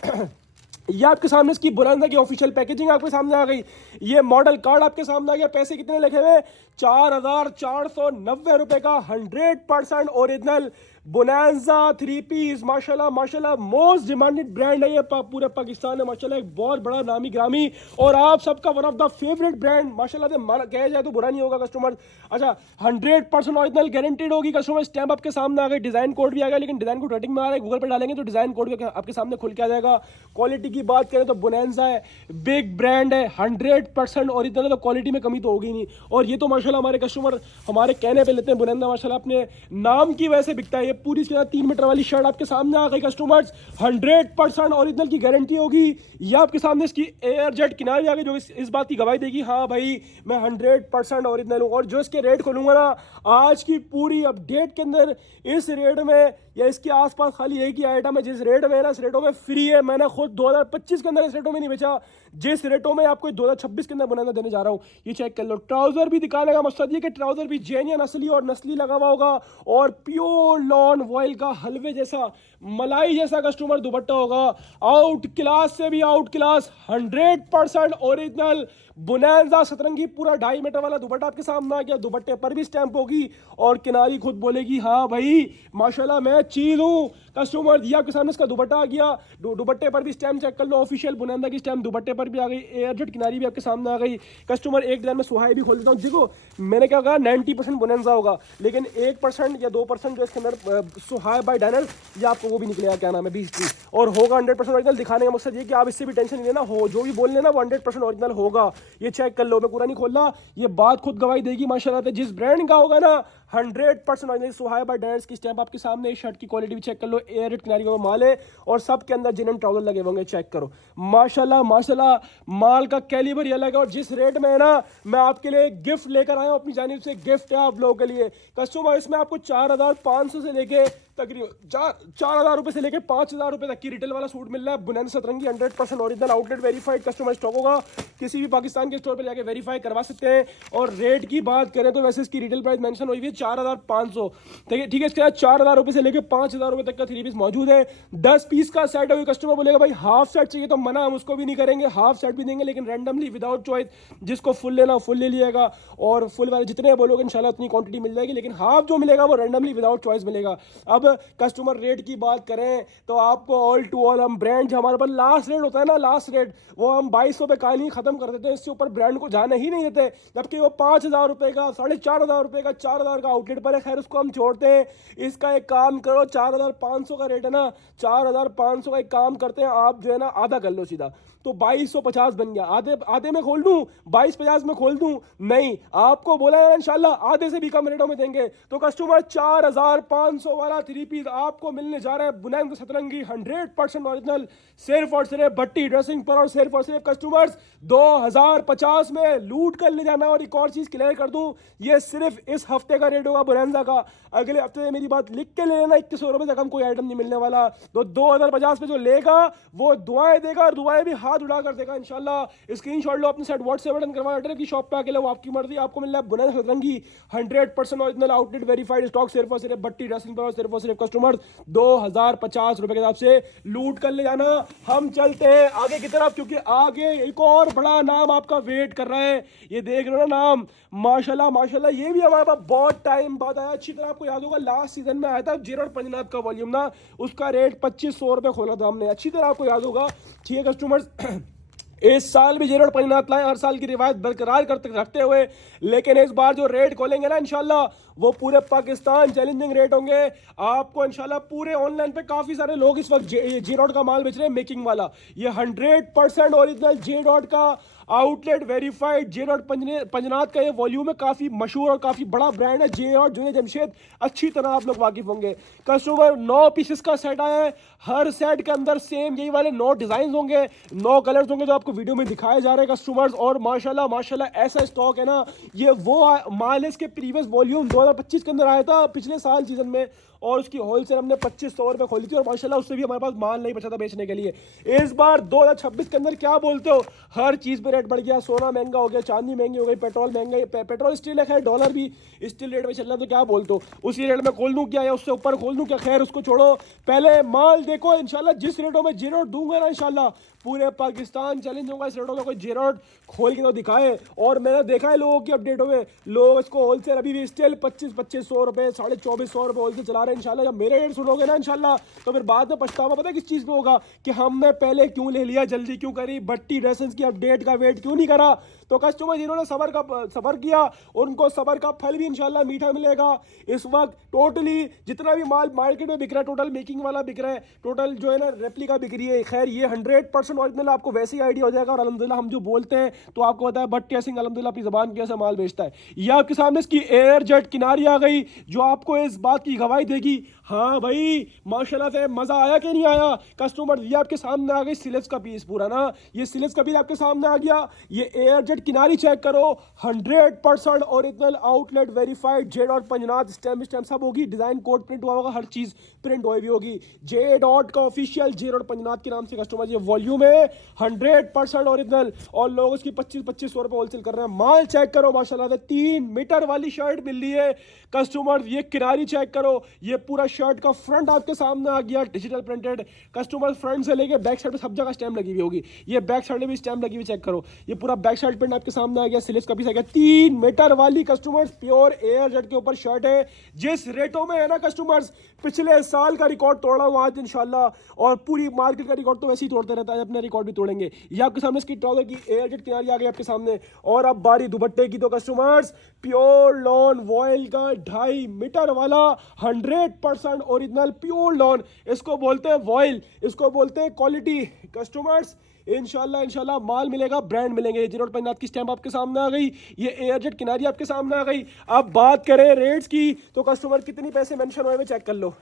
ये आपके सामने इसकी बुनेंजा की ऑफिशियल पैकेजिंग आपके सामने आ गई, ये मॉडल कार्ड आपके सामने आ गया। पैसे कितने लिखे हुए, 4490 रुपए का 100% ओरिजिनल बुनेंजा 3 पीस। माशाल्लाह माशाल्लाह मोस्ट डिमांडेड ब्रांड है ये पूरे पाकिस्तान में, माशाल्लाह एक बहुत बड़ा नामी ग्रामी और आप सबका one of the favourite brand माशाल्लाह से कहा जाए तो बुरा नहीं होगा कस्टमर। अच्छा, 100% ओरिजिनल गारंटेड होगी कस्टमर। स्टैम्प आपके सामने आ गई, डिजाइन कोड भी आ गया, लेकिन डिजाइन कोड रेटिंग में आ रहा है, गूगल पर डालेंगे तो डिजाइन कोड आपके सामने खुल के आ जाएगा। क्वालिटी की बात करें तो बुनेंजा है, बिग ब्रांड है, 100% ओरिजिनल है, तो क्वालिटी में कमी तो होगी नहीं। और ये तो माशाल्लाह हमारे कस्टमर हमारे कहने पे लेते हैं बुनेंजा, माशाल्लाह अपने नाम की वजह से बिकता है। ये पूरी इसके साथ 3 मीटर वाली शर्ट आपके सामने आ गई कस्टमर्स, 100% ओरिजिनल की गारंटी होगी। ये आपके सामने इसकी एयर जेट किनारे आ गई, जो इस बात की गवाही देगी हाँ भाई मैं 100% ओरिजिनल हूँ। और जो इसके रेट खोलूंगा ना आज की पूरी अपडेट के अंदर, इस रेट में या इसके आसपास खाली एक ही आइटम है जिस रेट में है ना, इस रेटों में फ्री है। मैंने खुद 2025 के अंदर इस रेटों में नहीं बेचा जिस रेटों में आपको 2026 के अंदर बुनेंजा देने जा रहा हूँ। ये चेक कर लो, ट्राउजर भी दिखाने का मकसद ये कि ट्राउजर भी जेन्युइन असली और नस्ली लगा हुआ होगा, और प्योर लॉन वॉयल का हलवे जैसा मलाई जैसा कस्टमर दुपट्टा होगा। आउट क्लास से भी आउट क्लास, 100% ओरिजिनल बुनेंजा सतरंगी पूरा 2.5 मीटर वाला दुपट्टा आपके सामने आ गया। दुपट्टे पर भी स्टैंप होगी और किनारी खुद बोलेगी हाँ भाई माशाल्लाह मैं चीज हूँ कस्टमर। दिया आपके सामने इसका दुपट्टा आ गया, दुपट्टे पर भी स्टैंप चेक कर लो, ऑफिशियल बुनेंजा की स्टैंप दुपट्टे पर भी आ गई, एयरजेट किनारी भी आपके सामने आ गई कस्टमर। एक डिजाइन में सुहाई भी खोल देता हूँ। देखो मैंने क्या कहा 90% बुनेंजा होगा, लेकिन 1% या 2% जो इसके अंदर सुहाई बाय डायनर, ये आपको वो भी निकलेगा क्या नाम है 20 और होगा 100% ओरिजिनल। दिखाने का मकसद ये कि आप इससे भी टेंशन नहीं लेना, हो जो भी बोल लेना वो 100% ओरिजिनल होगा। ये चेक कर लो, मैं पूरा नहीं खोल रहा, ये बात खुद गवाही देगी माशाल्लाह। जिस ब्रांड का होगा ना 100% ओरिजिनल सुहाई बाय डायनर्स की स्टैंप आपके सामने। शर्ट की क्वालिटी भी चेक कर लो, एयर किनारी का माल है और सब के अंदर जिन ट्राउजर लगे होंगे, चेक करो माशाल्लाह माशाल्लाह। माल का कैलिबर ये अलग है, और जिस रेट में है ना मैं आपके लिए गिफ्ट लेकर आया हूँ अपनी जानिब से, गिफ्ट है आप लोगों के लिए कस्टमर। इसमें आपको 4500 से लेके तकरीबन 4,000 रुपए से लेके 5,000 रुपए तक की रिटेल वाला सूट मिल रहा है। बुनेंजा सतरंगी 100% original outlet verified customer stock होगा, किसी भी पाकिस्तान के स्टोर पर जाके वेरीफाई करवा सकते हैं। और रेट की बात करें तो वैसे इसकी रिटेल प्राइस मेंशन हुई है 4,500, ठीक है। इसके बाद 4,000 रुपए से लेके 5,000 रुपए तक का 3 पीस मौजूद है। 10 पीस का सेट है। कस्टमर बोलेगा भाई हाफ सेट चाहिए तो मना हम उसको भी नहीं करेंगे, हाफ सेट भी देंगे, लेकिन रैंडमली विदाउट चॉइस जिसको फुल लेना फुल ले लिएगा, और फुल वाले जितने बोलोगे इंशाल्लाह उतनी क्वांटिटी मिल जाएगी, लेकिन हाफ जो मिलेगा वो रैंडमली विदाउट चॉइस मिलेगा। अब कस्टमर रेट की बात करें तो आपको ऑल टू ऑल हम ब्रांड हमारे पास लास्ट रेट होता है ना, लास्ट रेट वो हम 2200 पे काली खत्म कर देते हैं, इससे ऊपर ब्रांड को जाने ही नहीं देते। जबकि वो 5,000 रुपए का, 4,500 रुपए का, 4,000 का आउटलेट पर है, खैर उसको हम छोड़ते हैं। इसका एक काम करो, 4,500 का रेट है ना, 4,500 का एक काम करते हैं आप जो है ना आधा कर लो सीधा, तो 2250 बन गया। आधे में खोल दूं, 2250 में खोल दूं, नहीं आपको बोला है इंशाल्लाह आधे से भी कम रेटों में देंगे। तो कस्टमर 4,500 वाला 3 पीस आपको मिलने जा रहा है बुनेंजा सतरंगी 100% ओरिजिनल, सिर्फ और सिर्फ भट्टी ड्रेसिंग पर, और सिर्फ कस्टमर्स 2050 में लूट कर ले जाना। और एक और चीज क्लियर कर दूं, ये सिर्फ इस हफ्ते का रेट होगा बुनेंजा का, अगले हफ्ते मेरी बात लिख के ले लेना, 2100 रुपए तक हम कोई आइटम नहीं मिलने वाला। तो 2050 में जो लेगा वो दुआएं देगा, और दुआएं भी हाथ उड़ा कर देगा इंशाल्लाह। स्क्रीनशॉट लो अपने साइड व्हाट्सएप बटन करवा लेटर की शॉप पे आके लो, आपकी मर्जी। आपको मिल रहा है बुनेंजा सतरंगी 100% ओरिजिनल आउटलेट वेरीफाइड स्टॉक, सिर्फ और सिर्फ भट्टी ड्रेसिंग पर, और सिर्फ कस्टमर 2050 रुपए के हिसाब से लूट कर ले जाना। हम चलते हैं आगे की तरफ, क्योंकि आगे एक और बड़ा नाम आपका वेट कर रहा है। ये देख रहे हो ना नाम, माशाल्लाह माशाल्लाह, ये भी हमारे पास बहुत टाइम बाद आया। अच्छी तरह आपको याद होगा लास्ट सीजन में आया था जेरॉड पंजनाथ का वॉल्यूम ना, उसका रेट 2500 रुपये खोला था हमने, अच्छी तरह आपको याद होगा। ठीक है कस्टमर्स, इस साल भी जेरॉड पंजनाथ लाए हर साल की रिवायत बरकरार करते रखते हुए, लेकिन इस बार जो रेट खोलेंगे ना इंशाल्लाह वो पूरे पाकिस्तान चैलेंजिंग रेट होंगे। आपको इंशाल्लाह पूरे ऑनलाइन पे काफ़ी सारे लोग इस वक्त जे डॉट का माल बेच रहे हैं, मेकिंग वाला। ये 100% ओरिजिनल जे डॉट का आउटलेट वेरीफाइड जे डॉट पंजनाथ का ये वॉल्यूम है, काफ़ी मशहूर और काफ़ी बड़ा ब्रांड है जे डॉट जुनैद जमशेद, अच्छी तरह आप लोग वाकिफ होंगे। कस्टमर 9 पीसेस का सेट आया है, हर सेट के अंदर सेम यही वाले 9 डिज़ाइन होंगे, 9 कलर्स होंगे जो आपको वीडियो में दिखाए जा रहे हैं कस्टमर्स। और माशाल्लाह माशाल्लाह ऐसा स्टॉक है ना, ये वो माल है, इसके प्रीवियस वॉल्यूम 2025 के अंदर आया था पिछले साल सीजन में, और उसकी होलसेल हमने 2500 रुपये खोली थी, और माशाल्लाह उससे भी हमारे पास माल नहीं बचा था बेचने के लिए। इस बार 2026 के अंदर क्या बोलते हो, हर चीज़ पे रेट बढ़ गया, सोना महंगा हो गया, चांदी महंगी हो गई, पेट्रोल महंगा, पेट्रोल स्टिल है, खैर डॉलर भी स्टिल रेट में चल रहा है, तो क्या बोलते हो उसी रेट में खोल दूँ क्या या उससे ऊपर खोल दूँ क्या? खैर उसको छोड़ो, पहले माल देखो इंशाल्लाह। जिस रेटों में जेरोड दूंगा ना इंशाल्लाह पूरे पाकिस्तान चैलेंज होगा इस रेटों में, कोई जेरोड खोल के तो दिखाए। और मैंने देखा है लोगों की अपडेट हुए, लोग इसको होलसेल अभी भी स्टिल 2500 रुपये 2450 रुपये होलसेल चला रहे हैं। इंशाल्लाह जब मेरे रेट सुनोगे ना इंशाल्लाह तो फिर बाद में पछतावा पता है किस चीज़ पे होगा, कि हमने पहले क्यों ले लिया, जल्दी क्यों करी, भट्टी ड्रेसेस की अपडेट का वेट क्यों नहीं करा। तो कस्टमर जिन्होंने सबर किया उनको सबर का फल भी इंशाल्लाह मीठा मिलेगा। इस वक्त टोटली जितना भी माल मार्केट में बिक रहा है, टोटल मेकिंग वाला बिक रहा है, टोटल जो है ना रेप्लिका बिक रही है। खैर ये 100% ओरिजिनल आपको वैसे ही आइडिया हो जाएगा। और अल्हम्दुलिल्लाह हम जो बोलते हैं तो आपको पता है भट्टी सिंह अल्हम्दुलिल्लाह अपनी ज़बान की ऐसा माल बेचता है। ये आपके सामने इसकी एयर जेट किनारी आ गई जो आपको इस बात की गवाही देगी, हाँ भाई माशाल्लाह से मज़ा आया कि नहीं आया। कस्टमर ये आपके सामने आ गई सिलेक्स का पीस पूरा ना, ये सिलेक्स का पीस आपके सामने आ गया। ये एयर जेट किनारी चेक करो, 100% original outlet verified J dot Panjnath, stamp सब होगी, डिजाइन कोड प्रिंट हुआ होगा, हर चीज प्रिंट हुई भी होगी। जे डॉट का ऑफिशियल जे डॉट पंजनाथ के नाम से कस्टमर ये वॉल्यूम है 100% ओरिजिनल, और लोग उसकी 2500 रुपये होलसेल कर रहे हैं। माल चेक करो माशाल्लाह से 3 मीटर वाली शर्ट मिल रही है कस्टमर। ये किनारी चेक करो, ये पूरा शर्ट का फ्रंट आपके सामने आ गया डिजिटल प्रिंटेड। कस्टमर फ्रंट से लेके बैक साइड पे सब जगह स्टैम्प लगी हुई होगी, ये बैक साइड में भी स्टैम्प लगी हुई चेक करो। ये पूरा बैक साइड प्रिंट आपके सामने आ गया, स्लीव्स का पीस आ गया। 3 मीटर वाली कस्टमर्स प्योर एयर जेट के ऊपर शर्ट है, जिस रेटों में है ना कस्टमर्स, पिछले साल का रिकॉर्ड तोड़ा हुआ आज इंशाल्लाह, और पूरी मार्केट का रिकॉर्ड तो वैसे ही तोड़ते रहता है, अपने रिकॉर्ड भी तोड़ेंगे। ये आपके सामने इसकी ट्राउजर की एयर जेट किनारी आ गई आपके सामने। और अब बारी दुपट्टे की, तो कस्टमर्स प्योर लॉन वॉयल का 2.5 मीटर वाला 100% ओरिजिनल प्योर लॉन, इसको बोलते हैं वॉयल, इसको बोलते हैं क्वालिटी। कस्टमर्स इंशाल्लाह माल मिलेगा, ब्रांड मिलेंगे। जे डॉट पंजनाथ की स्टैम्प आपके सामने आ गई, ये एयर जेट किनारी आपके सामने आ गई। अब बात करें रेट्स की, तो कस्टमर कितनी पैसे मेंशन हुए चेक कर लो,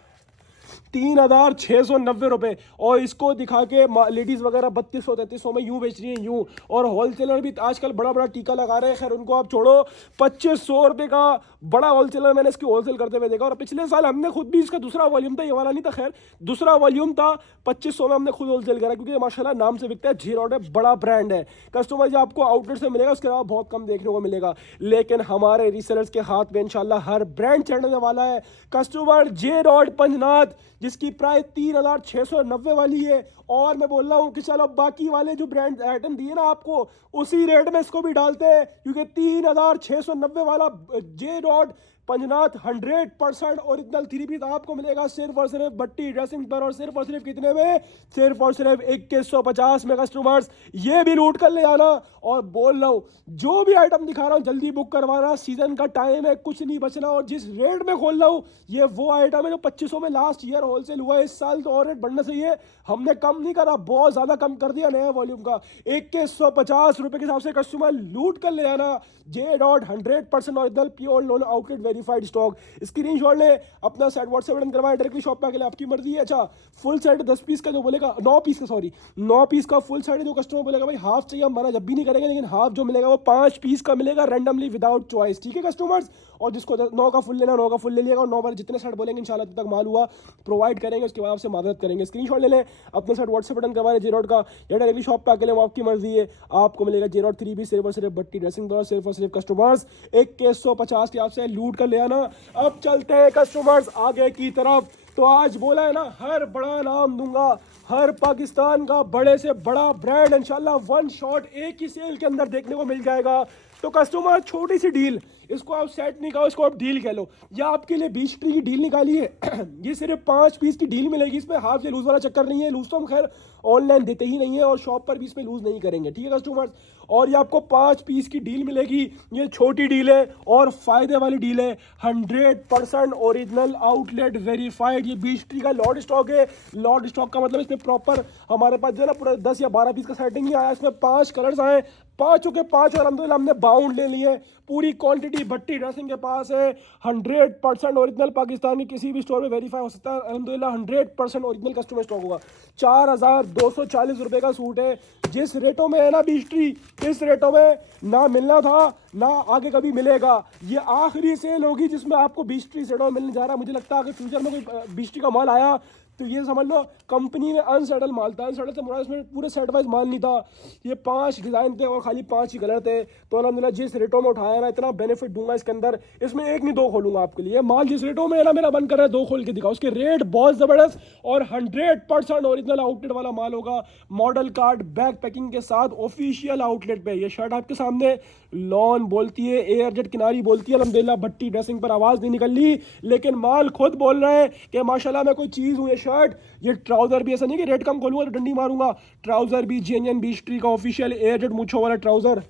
3690 रुपये। और इसको दिखा के लेडीज़ वगैरह 3200-3300 में यूँ बेच रही हैं यूँ, और होलसेलर भी आजकल बड़ा बड़ा टीका लगा रहे हैं। खैर उनको आप छोड़ो, 2500 रुपये का बड़ा होलसेलर मैंने इसकी होलसेल करते हुए देखा। और पिछले साल हमने खुद भी, इसका दूसरा वॉल्यूम था, ये वाला नहीं था, खैर दूसरा वॉल्यूम था, 2500 में हमने खुद होलसेल करा, क्योंकि माशाल्लाह नाम से बिकता है, जे.डॉट है, बड़ा ब्रांड है। कस्टमर जो आपको आउटलेट से मिलेगा उसके अलावा बहुत कम देखने को मिलेगा, लेकिन हमारे रीसेलर्स के हाथ में इंशाल्लाह हर ब्रांड चढ़ने वाला है। कस्टमर जे.डॉट पंजनाथ जिसकी प्राइस 3690 वाली है, और मैं बोल रहा हूँ कि चलो बाकी वाले जो ब्रांड आइटम दिए ना आपको उसी रेट में इसको भी डालते हैं, क्योंकि 3690 वाला जे डॉट पंजनाथ 100% ओरिजिनल 3 पीस आपको मिलेगा सिर्फ और सिर्फ भट्टी ड्रेसिंग पर, और सिर्फ कितने में, सिर्फ और सिर्फ 2150 में। कस्टमर्स ये भी लूट कर ले आना। और बोल रहा हूँ जो भी आइटम दिखा रहा हूँ जल्दी बुक करवाना, सीजन का टाइम है, कुछ नहीं बचना। और जिस रेट में खोल रहा हूँ ये वो आइटम है जो 2500 में लास्ट ईयर होलसेल हुआ है, इस साल तो और रेट बढ़ना चाहिए, हमने कम नहीं करा, बहुत ज़्यादा कम कर दिया नया वॉल्यूम का। 2150 रुपये के हिसाब से कस्टमर लूट कर ले आना। J dot 100% original pure loan outlet verified stock, screenshot ले, अपना सेट व्हाट्सएप बटन करवाए, डायरेक्टली शॉप पे आके ले, आपकी मर्जी है। अच्छा फुल सेट 10 पीस का जो बोलेगा, 9 पीस का, सॉरी 9 पीस का फुल सेट है, जो कस्टमर बोलेगा भाई हाफ चाहिए, हम मना जब भी नहीं करेंगे, लेकिन हाफ जो मिलेगा वो 5 पीस का मिलेगा रैंडमली विदाउट चॉइस, ठीक है कस्टमर्स। और जिसको 9 का फुल लेना 9 का फुल ले लिएगा, और 9 बार जितने सेट बोलेंगे इंशाल्लाह तब तक माल हुआ प्रोवाइड करेंगे, उसके बाद आपसे मदद करेंगे। स्क्रीनशॉट ले लें, अपने सेट व्हाट्सएप बटन करवा लें जे.डॉट का, या डायरेक्टली शॉप पे आके ले, वो आपकी मर्जी है। आपको मिलेगा जे.डॉट 3 पीस सिर्फ और सिर्फ भट्टी ड्रेसिंग पर, सिर्फ और सिर्फ कस्टमर्स 2150 के आपसे लूट कर ले आना। अब चलते हैं कस्टमर्स आगे की तरफ। तो आज बोला है ना हर बड़ा नाम दूंगा, हर पाकिस्तान का बड़े से बड़ा ब्रांड इंशाल्लाह वन शॉट एक ही सेल के अंदर देखने को मिल जाएगा। तो कस्टमर छोटी सी डील, इसको आप सेट नहीं कहो, इसको आप डील कह लो। या आपके लिए बीच ट्री की डील निकाली है ये सिर्फ 5 पीस की डील मिलेगी, इसमें हाफ या लूज वाला चक्कर नहीं है। लूज तो हम खैर ऑनलाइन देते ही नहीं है और शॉप पर भी इसमें लूज नहीं करेंगे, ठीक है कस्टमर्स। और ये आपको 5 पीस की डील मिलेगी, ये छोटी डील है और फायदे वाली डील है। 100% ओरिजिनल आउटलेट वेरीफाइड ये बीच ट्री का लॉट स्टॉक है। लॉट स्टॉक का मतलब इसमें प्रॉपर हमारे पास जो है ना पूरा 10 या 12 पीस का सेटिंग ही आया। इसमें 5 कलर्स आए, 5 के 5 और अलहमदुलिल्लाह हमने बाउंड ले लिए। पूरी क्वांटिटी भट्टी ड्रेसिंग के पास है। 100% ओरिजिनल पाकिस्तान की किसी भी स्टोर में वेरीफाई हो सकता है अलहमदुलिल्लाह। 100% ओरिजिनल कस्टमर स्टॉक होगा। 4240 रुपये का सूट है। जिस रेटों में है ना बीच ट्री, इस रेटों में ना मिलना था ना आगे कभी मिलेगा। ये आखिरी सेल होगी जिसमें आपको बीच ट्री सेटों में मिलने जा रहा है। मुझे लगता है अगर फ्यूचर में कोई बीच ट्री का माल आया तो ये समझ लो कंपनी में अनसेटल माल था। अनसेटल से मुराद इसमें पूरे सेट वाइज माल नहीं था। ये 5 डिज़ाइन थे और खाली 5 ही कलर थे। तो अलहमदुलिल्लाह जिस रेटों में उठाया ना इतना बेनिफिट दूंगा इसके अंदर। इसमें एक नहीं 2 खोलूंगा आपके लिए। माल जिस रेटों में है ना मेरा मन कर रहा है 2 खोल के दिखाओ। उसके रेट बहुत ज़बरदस्त और 100% ओरिजिनल आउटलेट वाला माल होगा। मॉडल कार्ड बैग पैकिंग के साथ ऑफिशियल आउटलेट पे। ये शर्ट आपके सामने लॉन बोलती है, एयर जेट किनारी बोलती है। अलहमदुलिल्लाह भट्टी ड्रेसिंग पर आवाज़ नहीं निकल रही, लेकिन माल खुद बोल रहे हैं कि माशाल्लाह मैं कोई चीज़ हूँ। ये शर्ट, ये ट्राउज़र भी ऐसा नहीं कि रेट कम खोलूंगा तो डंडी मारूंगा। ट्राउज़र भी जेन्युइन बीच ट्री का ऑफिशियल एयर जेट मूंछों वाला ट्राउज़र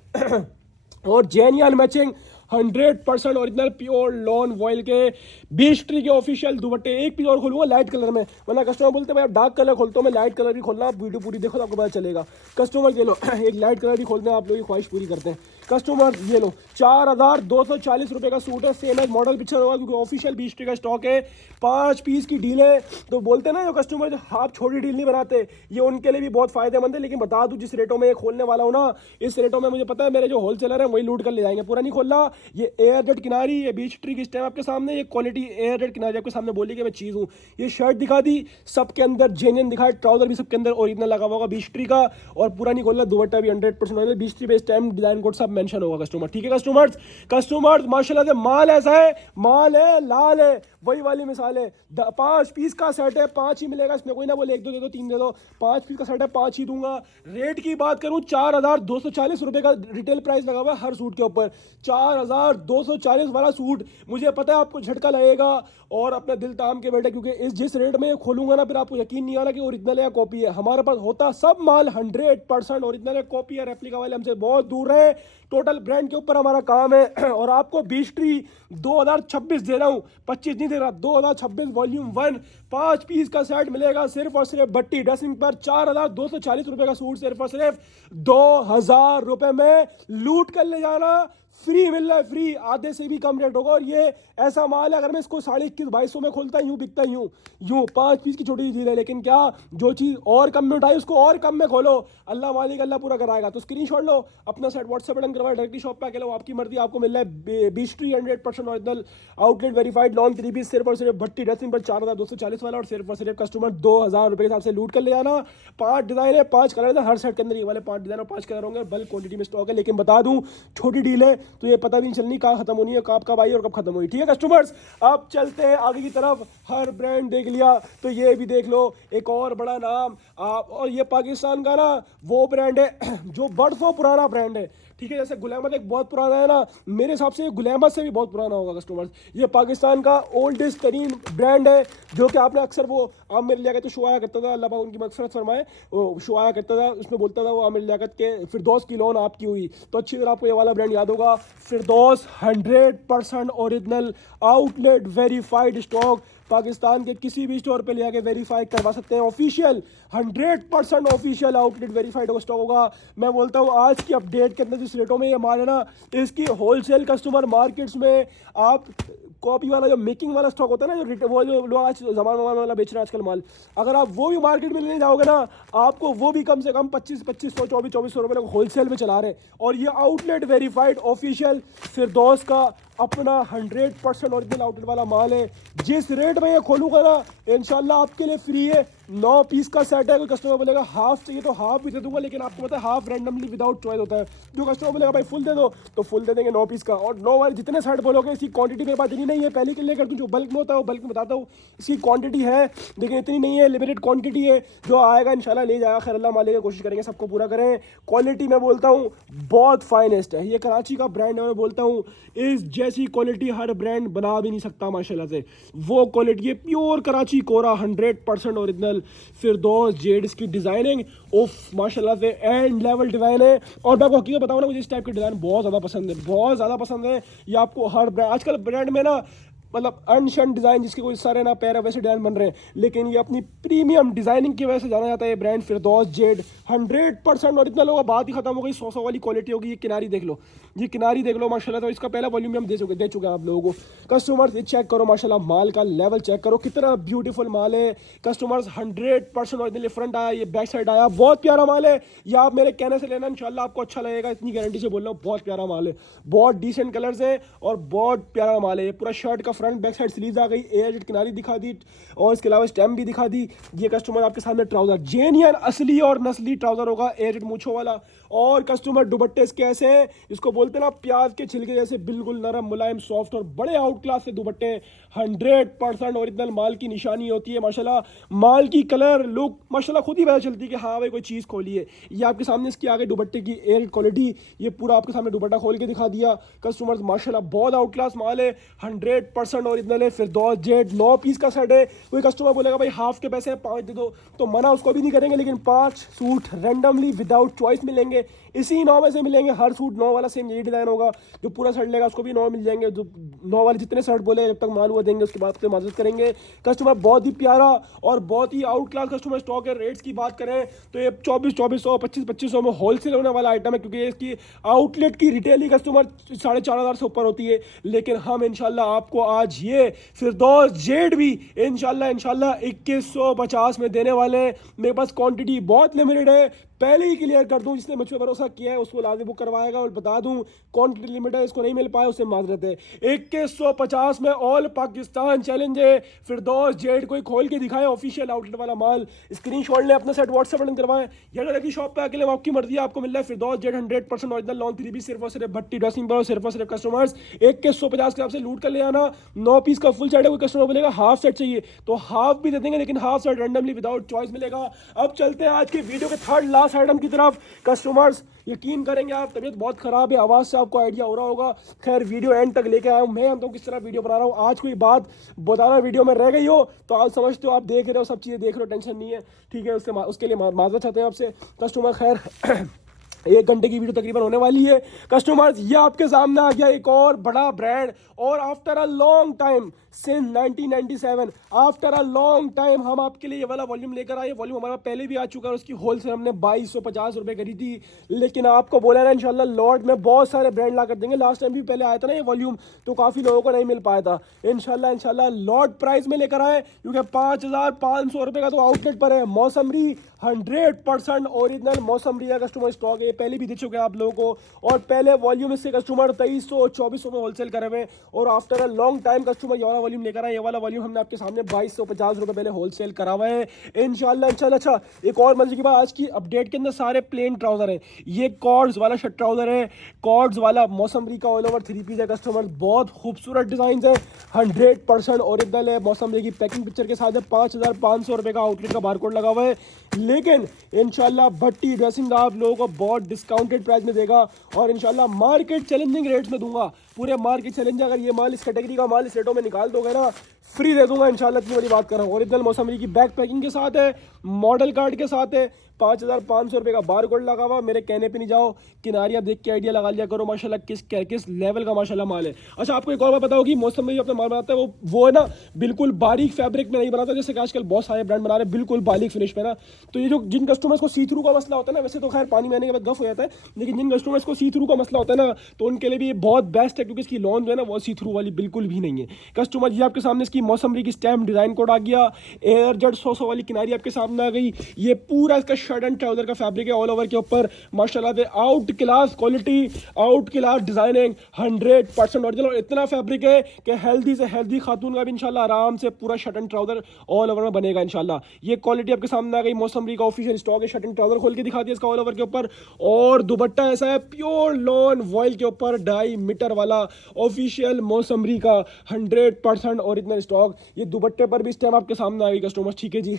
और genuine matching 100% original pure lawn vial के बीच ट्री के ऑफिशियल दुपट्टे। एक पीस और खोलूंगा लाइट कलर में, वरना कस्टमर बोलते हैं भाई आप डार्क कलर खोलते हो, मैं लाइट कलर भी खोलना। आप वीडियो पूरी देखो तो आपको पता चलेगा। कस्टमर ये लो एक लाइट कलर भी खोलते हैं, आप लोगों की ख्वाहिश पूरी करते हैं। कस्टमर ये लो 4240 रुपये का सूट है। सेम एज मॉडल पिक्चर होगा क्योंकि ऑफिशियल बीच ट्री का स्टॉक है। 5 पीस की डील है। तो बोलते हैं ना जो कस्टमर जो आप छोटी डील नहीं बनाते, ये उनके लिए भी बहुत फायदेमंद है। लेकिन बता दूं जिस रेटों में ये खोलने वाला हूँ ना, इस रेटों में मुझे पता है मेरे जो होलसेलर है वही लूट कर ले जाएंगे। पूरा नहीं खोलना। ये एयर जेट किनारी, ये बीच ट्री की स्टेप आपके सामने, ये क्वालिटी एयर जेट किनारी आपके सामने बोली कि मैं चीज़ हूँ। ये शर्ट दिखा दी, सबके अंदर जेन्युइन दिखाए। ट्राउजर भी सबके अंदर ओरिजिनल लगा हुआ होगा बीच ट्री का। और पूरा नहीं खोलना। दुपट्टा भी 100% ओरिजिनल बीच ट्री पे स्टैम्प डिजाइन कोड सब मेंशन होगा कस्टमर, ठीक है कस्टमर्स माशाल्लाह से माल ऐसा है, माल है लाल है, वही वाली मिसाल है। 5 पीस का सेट है, 5 ही मिलेगा। इसमें कोई ना बोले 1 2 दे दो 3 दे दो। 5 पीस का सेट है, 5 ही दूंगा। रेट की बात करूं 4240 रुपए का रिटेल प्राइस लगा हुआ है हर सूट के ऊपर। 4240 वाला सूट मुझे पता है आपको झटका लगेगा और अपना दिल ताम के बैठे, क्योंकि इस जिस रेट में खोलूंगा ना फिर आपको यकीन नहीं आना कि ओरिजिनल है या कॉपी है। हमारे पास होता सब माल 100% ओरिजिनल है। कॉपी या रेप्लिका वाले हमसे बहुत दूर रहे। टोटल ब्रांड के ऊपर हमारा काम है। और आपको बीच ट्री 2026 दे रहा हूँ, 25 नहीं दे रहा, 2026 वॉल्यूम 1 5 पीस का सेट मिलेगा सिर्फ और सिर्फ भट्टी ड्रेसिंग पर। 4240 रुपए का सूट सिर्फ और सिर्फ 2000 रुपए में लूट कर ले जाना। फ्री मिल रहा है, फ्री। आधे से भी कम रेट होगा। और ये ऐसा माल है अगर मैं इसको 21,500 में खोलता यूँ बिकता यूँ 5 पीस की छोटी चीज़ है। लेकिन क्या जो चीज़ और कम में उठाई उसको और कम में खोलो, अल्लाह मालिक अल्लाह पूरा कराएगा। तो स्क्रीनशॉट लो, अपना सेट व्हाट्सएप बटन करवाए, डायरेक्टली शॉप पे आके लो, आपकी मर्जी। आपको मिल रहा है Beech Tree 100% original outlet verified lawn 3 piece सिर्फ और सिर्फ भट्टी ड्रेसिंग पर 4240 वाला। और सिर्फ कस्टमर 2000 रुपये के हिसाब से लूट कर ले जाना। 5 डिज़ाइन है, 5 कलर है हर सेट के अंदर। ये वाले 5 डिज़ाइन और 5 कलर होंगे, बल्क क्वांटिटी में स्टॉक है। लेकिन बता दूं छोटी डील है तो ये पता भी नहीं चलनी कहाँ खत्म होनी है, कब आई और कब खत्म हुई, ठीक है कस्टमर्स। अब चलते हैं आगे की तरफ। हर ब्रांड देख लिया तो ये भी देख लो, एक और बड़ा नाम आप। और ये पाकिस्तान का ना वो ब्रांड है जो बरसों पुराना ब्रांड है, ठीक है। जैसे गुलामत एक बहुत पुराना है ना, मेरे हिसाब से गुलामत से भी बहुत पुराना होगा कस्टमर्स। ये पाकिस्तान का ओल्डेस्ट तरीन ब्रांड है, जो कि आपने अक्सर वो आमिर लियाकत तो शो आया करता था, अल्लाह पाक उनकी मगफिरत फरमाए, वो शो आया करता था, उसमें बोलता था वो आमिर लियाकत के फिरदौस की लोन आपकी हुई। तो अच्छी तरह आपको ये वाला ब्रांड याद होगा, फिरदौस। 100% original outlet verified stock. Pakistan के किसी भी स्टोर पे ले आके वेरीफाई करवा सकते हैं। ऑफिशियल 100% ऑफिशियल आउटलेट वेरीफाइड होगा स्टॉक होगा। मैं बोलता हूँ आज की अपडेट के अंदर जिस रेटों में ये माल है ना, इसकी होलसेल कस्टमर मार्केट्स में आप कॉपी वाला जो मेकिंग वाला स्टॉक होता है ना, वो जो लोग आज जमान वाला बेच रहे हैं आजकल माल, अगर आप वो भी मार्केट में लेने जाओगे ना, आपको वो भी कम से कम 2500 2400 रुपये होलसेल में चला रहे हैं। और ये आउटलेट वेरीफाइड ऑफिशियल फिरदौस का अपना 100% ओरिजिनल आउटलेट वाला माल है। जिस रेट में ये खोलूंगा ना इंशाल्लाह आपके लिए फ्री है। 9 पीस का सेट है। कोई कस्टमर बोलेगा हाफ चाहिए तो हाफ भी दे दूंगा, लेकिन आपको पता है हाफ रैंडमली विदाउट चॉइस होता है। जो कस्टमर बोलेगा भाई फुल दे दो तो फुल दे देंगे 9 पीस का। और 9 वाले जितने सेट बोलोगे, इसकी क्वांटिटी मेरे पास इतनी नहीं है, पहले के लिए कर दूँ जो बल्क में होता है वो बल्क में बताता हूँ। इसकी क्वांटिटी है लेकिन इतनी नहीं है, लिमिटेड क्वांटिटी है। जो आएगा इंशाल्लाह ले जाएगा, खैर अल्लाह मालिक, कोशिश करेंगे सबको पूरा करें। क्वालिटी मैं बोलता हूँ बहुत फाइनेस्ट है, ये कराची का ब्रांड है। मैं बोलता हूँ इस जैसी क्वालिटी हर ब्रांड बना भी नहीं सकता माशाल्लाह से। वो क्वालिटी है प्योर कराची कोरा 100% ओरिजिनल। फिरदौस जेड इसकी डिज़ाइनिंग उफ माशाल्लाह से एंड लेवल डिज़ाइन है। और मैं आपको हकीकत बताऊँ ना, मुझे इस टाइप के डिज़ाइन बहुत ज़्यादा पसंद है, बहुत ज़्यादा पसंद है। ये आपको हर ब्रांड आजकल ब्रांड में ना मतलब अनशन डिज़ाइन जिसके कोई सारे ना पैर वैसे डिज़ाइन बन रहे हैं, लेकिन ये अपनी प्रीमियम डिज़ाइनिंग की वजह से जाना जाता है ये ब्रांड फिरदौस जेड 100% ओरिजिनल होगा। बात ही खत्म हो गई, 100 वाली क्वालिटी होगी। ये किनारी देख लो, ये किनारी देख लो माशाल्लाह। तो इसका पहला वॉल्यूम हम दे चुके हैं आप लोगों को। कस्टमर्स ये चेक करो माशाल्लाह, माल का लेवल चेक करो, कितना ब्यूटीफुल माल है। कस्टमर्स 100% ओरिजिनल फ्रंट आया, ये बैक साइड आया, बहुत प्यारा माल है। ये आप मेरे कहने से लेना इंशाल्लाह आपको अच्छा लगेगा, इतनी गारंटी से बोल रहा हूँ। बहुत प्यारा माल है, बहुत डिसेंट कलर्स है और बहुत प्यारा माल है। ये पूरा शर्ट का फ्रंट बैक साइड स्लीव्स आ गई, एयर किनारी दिखा दी और इसके अलावा स्टैम्प भी दिखा दी। ये कस्टमर आपके सामने ट्राउजर जेन्युइन असली और नस्ली ट्राउजर होगा, एयर मूछों वाला। और कस्टमर दुपट्टे इसके ऐसे हैं, इसको बोलते हैं ना प्याज के छिलके जैसे, बिल्कुल नरम मुलायम सॉफ्ट और बड़े आउट क्लास से दुपट्टे। 100% ओरिजिनल माल की निशानी होती है माशाल्लाह। माल की कलर लुक माशाल्लाह खुद ही पता चलती है कि हाँ भाई कोई चीज़ खोली है। ये आपके सामने इसकी आगे दुपट्टे की एयर क्वालिटी, ये पूरा आपके सामने दुपट्टा खोल के दिखा दिया। कस्टमर्स माशाल्लाह बहुत आउट क्लास माल है, 100% ओरिजिनल है। फिरदौस जेड 9 पीस का सेट है। कोई कस्टमर बोलेगा भाई हाफ के पैसे 5 दे दो, तो मना उसको भी नहीं करेंगे, लेकिन 5 सूट रैंडमली विदाउट चॉइस मिलेंगे। इसी 9 में से मिलेंगे, हर सूट 9 वाला सेम यही डिज़ाइन होगा। जो पूरा शर्ट लेगा उसको भी 9 मिल जाएंगे। जो 9 वाले जितने शर्ट बोले जब तक माल हुआ देंगे उसके बाद से मदद करेंगे। कस्टमर बहुत ही प्यारा और बहुत ही आउट क्लास कस्टमर स्टॉक है। रेट्स की बात करें तो ये 2400 2500 में होलसेल होने वाला आइटम है, क्योंकि इसकी आउटलेट की रिटेल ही कस्टमर 4500 से ऊपर होती है। लेकिन हम इंशाल्लाह आपको आज ये फिरदौस जेड भी इंशाल्लाह 2150 में देने वाले हैं। मेरे पास क्वांटिटी बहुत लिमिटेड है, पहले ही क्लियर कर दूं, जिसने मुझ पर भरोसा किया है उसको लाजमी बुक करवाएगा। और बता दूं क्वांटिटी लिमिट है, इसको नहीं मिल पाया उससे माजरत है। 2150 में ऑल पाकिस्तान चैलेंज है। फिरदौस जेड कोई खोल के दिखाए ऑफिशियल आउटलेट वाला माल, स्क्रीनशॉट ले अपना सेट व्हाट्सएप बटन करवाएं या डायरेक्ट की शॉप पे अकेले आपकी मर्जी है, आपको मिल रहा है फिरदौस जेड 100% ओरिजिनल लॉन 3 सिर्फ और सिर्फ भट्टी ड्रेसिंग पर। सिर्फ और सिर्फ कस्टमर्स 2150 के आपसे लूट कर ले आना। 9 पीस का फुल सेट है। कोई कस्टमर बोलेगा हाफ सेट चाहिए तो हाफ भी दे देंगे, लेकिन half set randomly without choice मिलेगा। अब चलते हैं आज की वीडियो के थर्ड लास्ट आइटम की तरफ। कस्टमर्स यकीन करेंगे आप, तबीयत बहुत खराब है, आवाज़ से आपको आइडिया हो रहा होगा। खैर वीडियो एंड तक लेके आया हूँ मैं, हम तो किस तरह वीडियो बना रहा हूँ। आज कोई बात बताना वीडियो में रह गई हो तो आप समझते हो, आप देख रहे हो, सब चीज़ें देख रहे हो, टेंशन नहीं है, ठीक है। उसके लिए माजरत चाहते हैं आपसे कस्टमर। खैर 1 घंटे की वीडियो तकरीबन होने वाली है। कस्टमर्स ये आपके सामने आ गया एक और बड़ा ब्रांड, और after a long time since 1997 after a long time हम आपके लिए ये वाला वॉल्यूम लेकर आए। वॉल्यूम हमारा पहले भी आ चुका है, उसकी होलसेल हमने 2250 रुपये करी थी, लेकिन आपको बोला ना इंशाल्लाह लॉट में बहुत सारे ब्रांड ला कर देंगे। लास्ट टाइम भी पहले आया था ना ये वॉल्यूम, तो काफ़ी लोगों को नहीं मिल पाया था। इंशाल्लाह लॉट प्राइस में लेकर आए, क्योंकि 5500 रुपये का तो आउटलेट पर है। मौसमरी 100% ओरिजिनल मौसमरी का कस्टमर स्टॉक है, पहले भी दे चुके हैं आप लोगों को। और पहले वॉल्यूम इससे कस्टमर 2300-2400 में होलसेल करे हुए, और after a long time customer ये वाला वॉल्यूम लेकर आए। ये वाला वॉल्यूम हमने आपके सामने 2250 रुपये पहले होलसेल करा हुआ है इंशाल्लाह। अच्छा, एक और मजे की बात, आज की अपडेट के अंदर सारे प्लेन ट्राउजर है। ये कॉर्ड्स वाला शर्ट ट्राउजर है, कॉर्ड्स वाला मौसमरी का ऑल ओवर 3 पीस है। कस्टमर बहुत खूबसूरत डिजाइन है, 100% ओरिजिनल है। मौसमरी की पैकिंग पिक्चर के साथ है। 5500 रुपये का आउटलेट का बारकोड लगा हुआ है, लेकिन इंशाल्लाह भट्टी ड्रेसिंग आप लोगों को बहुत डिस्काउंटेड प्राइस में देगा, और इंशाल्लाह मार्केट चैलेंजिंग रेट्स में दूंगा। पूरे मार्केट चैलेंज, अगर ये माल इस कैटेगरी का माल इस रेटों में निकाल दोगे ना, फ्री दे दूंगा इंशाल्लाह। इतनी बड़ी बात कर रहा हूँ। ओरिजिनल मौसमरी की बैक पैकिंग के साथ है, मॉडल कार्ड के साथ है, 5500 रुपये का बार कोड लगा हुआ। मेरे कहने पे नहीं जाओ, किनारियाँ देख के आइडिया लगा लिया करो माशाल्लाह किस लेवल का माशाल्लाह माल है। अच्छा, आपको एक और बात बताओ कि मौसमरी जो अपना माल बनाता है वो है ना बिल्कुल बारीक फैब्रिक में नहीं बनाता, जैसे कि आजकल बहुत सारे ब्रांड बना रहे हैं बिल्कुल बारीक फिनिश में ना। तो ये जो जिन कस्टमर्स को सी थ्रू का मसला होता है ना, वैसे तो खैर पानी में आने के बाद गफ हो जाता है, लेकिन जिन कस्टमर्स को सी थ्रू का मसला होता है ना, तो उनके लिए भी ये बहुत बेस्ट है, क्योंकि इसकी लॉन जो है ना वो सी थ्रू वाली बिल्कुल भी नहीं है। कस्टमर ये आपके सामने इसकी की मौसमरी की स्टैम्प डिज़ाइन कोड आ गया। एयर जेट 100 वाली किनारी आपके सामने आ गई। ये पूरा इसका शर्ट एंड ट्राउजर का फैब्रिक है ऑल ओवर के ऊपर माशाल्लाह से out class quality, out class designing, 100% original. और इतना फैब्रिक है कि हेल्दी से हेल्दी खातून का भी इंशाल्लाह आराम से पूरा shirt and trouser all over में बनेगा इंशाल्लाह। ये क्वालिटी आपके सामने आ गई। मौसमरी का ऑफिशियल स्टॉक है। शर्ट एंड ट्राउजर खोल के दिखा दिया इसका ऑल ओवर के ऊपर। और दुपट्टा ऐसा है प्योर लॉन वॉयल के ऊपर 2.5 मीटर वाला ऑफिशियल मौसमरी का 100% ओरिजिनल स्टॉक। ये दुपट्टे पर भी स्टैम्प आपके सामने आ गई कस्टमर, ठीक है जी।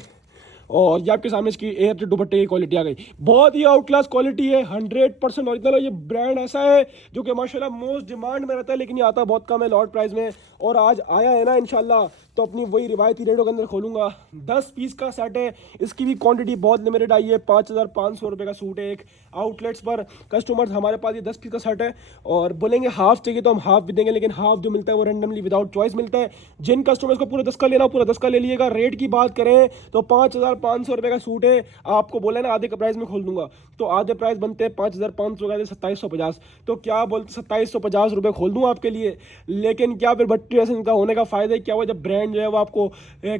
और ये आपके सामने इसकी एयर जेट दुपट्टे की क्वालिटी आ गई। बहुत ही आउट क्लास क्वालिटी है, 100% ओरिजिनल। और ये ब्रांड ऐसा है जो कि माशाल्लाह मोस्ट डिमांड में रहता है, लेकिन ये आता बहुत कम है लॉट प्राइस में। और आज आया है ना इंशाल्लाह, तो अपनी वही रिवायती रेटों के अंदर खोलूंगा। 10 पीस का सेट है, इसकी भी क्वांटिटी बहुत लिमिटेड आई है। 5,500 रुपये का सूट है एक आउटलेट्स पर। कस्टमर्स हमारे पास ये 10 पीस का सेट है और बोलेंगे हाफ चाहिए तो हम हाफ भी देंगे, लेकिन हाफ जो मिलता है वो रेंडमली विदाउट चॉइस मिलता है। जिन कस्टमर्स को पूरा 10 का लेना पूरा 10 का ले लीजिएगा। रेट की बात करें तो 5,500 रुपये का सूट है। आपको बोला ना आधे का प्राइस में खोल दूंगा, तो आधे प्राइस बनते हैं 5,500 का 2750। तो क्या बोलते 2750 रुपये खोल दूँ आपके लिए। लेकिन क्या फिर भट्टी ड्रेसिंग का होने का फायदा क्या हुआ जब ब्रांड जो है वो आपको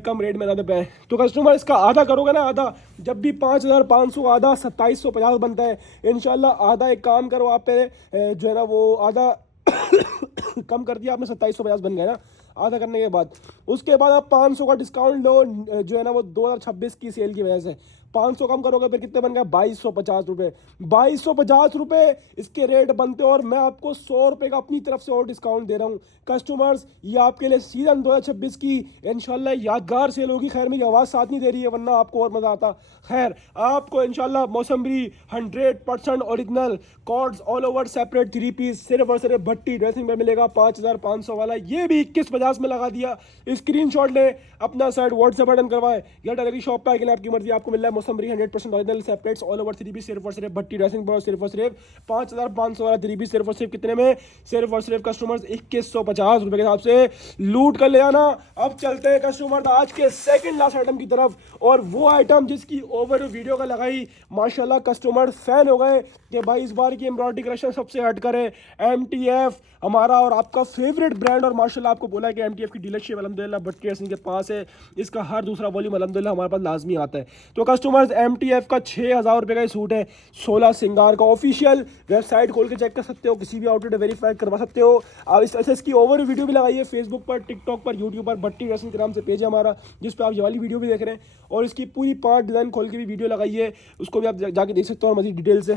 कम रेट में ज़्यादा पे। तो कस्टमर इसका आधा करोगे ना, आधा जब भी 5,500 आधा 2750 बनता है इंशाल्लाह। आधा एक काम करो आप पे जो है ना वो आधा कम कर दिया आपने, 2750 बन गया ना आधा करने के बाद। उसके बाद आप 500 का डिस्काउंट लो जो है ना वो 2026 की सेल की वजह से। 500 कम करोगे फिर कितने बन गए 2250 रुपये। 2250 रुपये इसके रेट बनते हैं और मैं आपको 100 रुपये का अपनी तरफ से और डिस्काउंट दे रहा हूँ कस्टमर्स। ये आपके लिए सीजन 2026 की इंशाल्लाह यादगार सेल होगी। खैर मेरी आवाज़ साथ नहीं दे रही है वरना आपको और मज़ा आता। खैर आपको इंशाल्लाह Mausummery 100% original cords all over separate 3 piece सिर्फ और सिर्फ भट्टी ड्रेसिंग में मिलेगा 5,500 वाला। ये भी 2150 में लगा दिया। स्क्रीनशॉट ले, अपना साइड व्हाट्सएप बटन करवाए या डायरेक्टली शॉप पे आके आपकी मर्जी। आपको मिल रहा है Mausummery 100% original separates all over 3 piece सिर्फ और सिर्फ भट्टी ड्रेसिंग पर सिर्फ और सिर्फ 5,500 वाला 3 पीस सिर्फ और सिर्फ कितने में, सिर्फ और सिर्फ कस्टमर्स 2150 रुपये के हिसाब से लूट कर ले आना। अब चलते हैं कस्टमर आज के सेकंड लास्ट आइटम की तरफ, और वो आइटम जिसकी ओवर वीडियो का लगाई माशाल्लाह कस्टमर फैन हो गए कि भाई इस बार की एम्ब्रॉयडरी कलेक्शन सबसे हट करे। MTF हमारा और आपका फेवरेट ब्रांड, और माशाल्लाह आपको बोला है कि MTF की डीलरशिप अल्हम्दुलिल्लाह भट्टी ड्रेसिंग के पास है। इसका हर दूसरा वॉल्यूम अल्हम्दुलिल्लाह हमारे पास लाजमी आता है। तो कस्टमर्स MTF का 6,000 रुपये का सूट है 16 सिंगार का। ऑफिशियल वेबसाइट खोल के चेक कर सकते हो, किसी भी आउटलेट वेरीफाई करवा सकते हो आप। इस तरह से इसकी ओवर वीडियो भी लगाई है फेसबुक पर, टिकटॉक पर, यूट्यूब पर। भट्टी ड्रेसिंग के नाम से पेज है हमारा जिस पर आप ये वाली वीडियो भी देख रहे हैं, और इसकी पूरी 5 डिज़ाइन खोल के भी वीडियो लगाई है, उसको भी आप जाके देख सकते हो और मज़ीद डिटेल से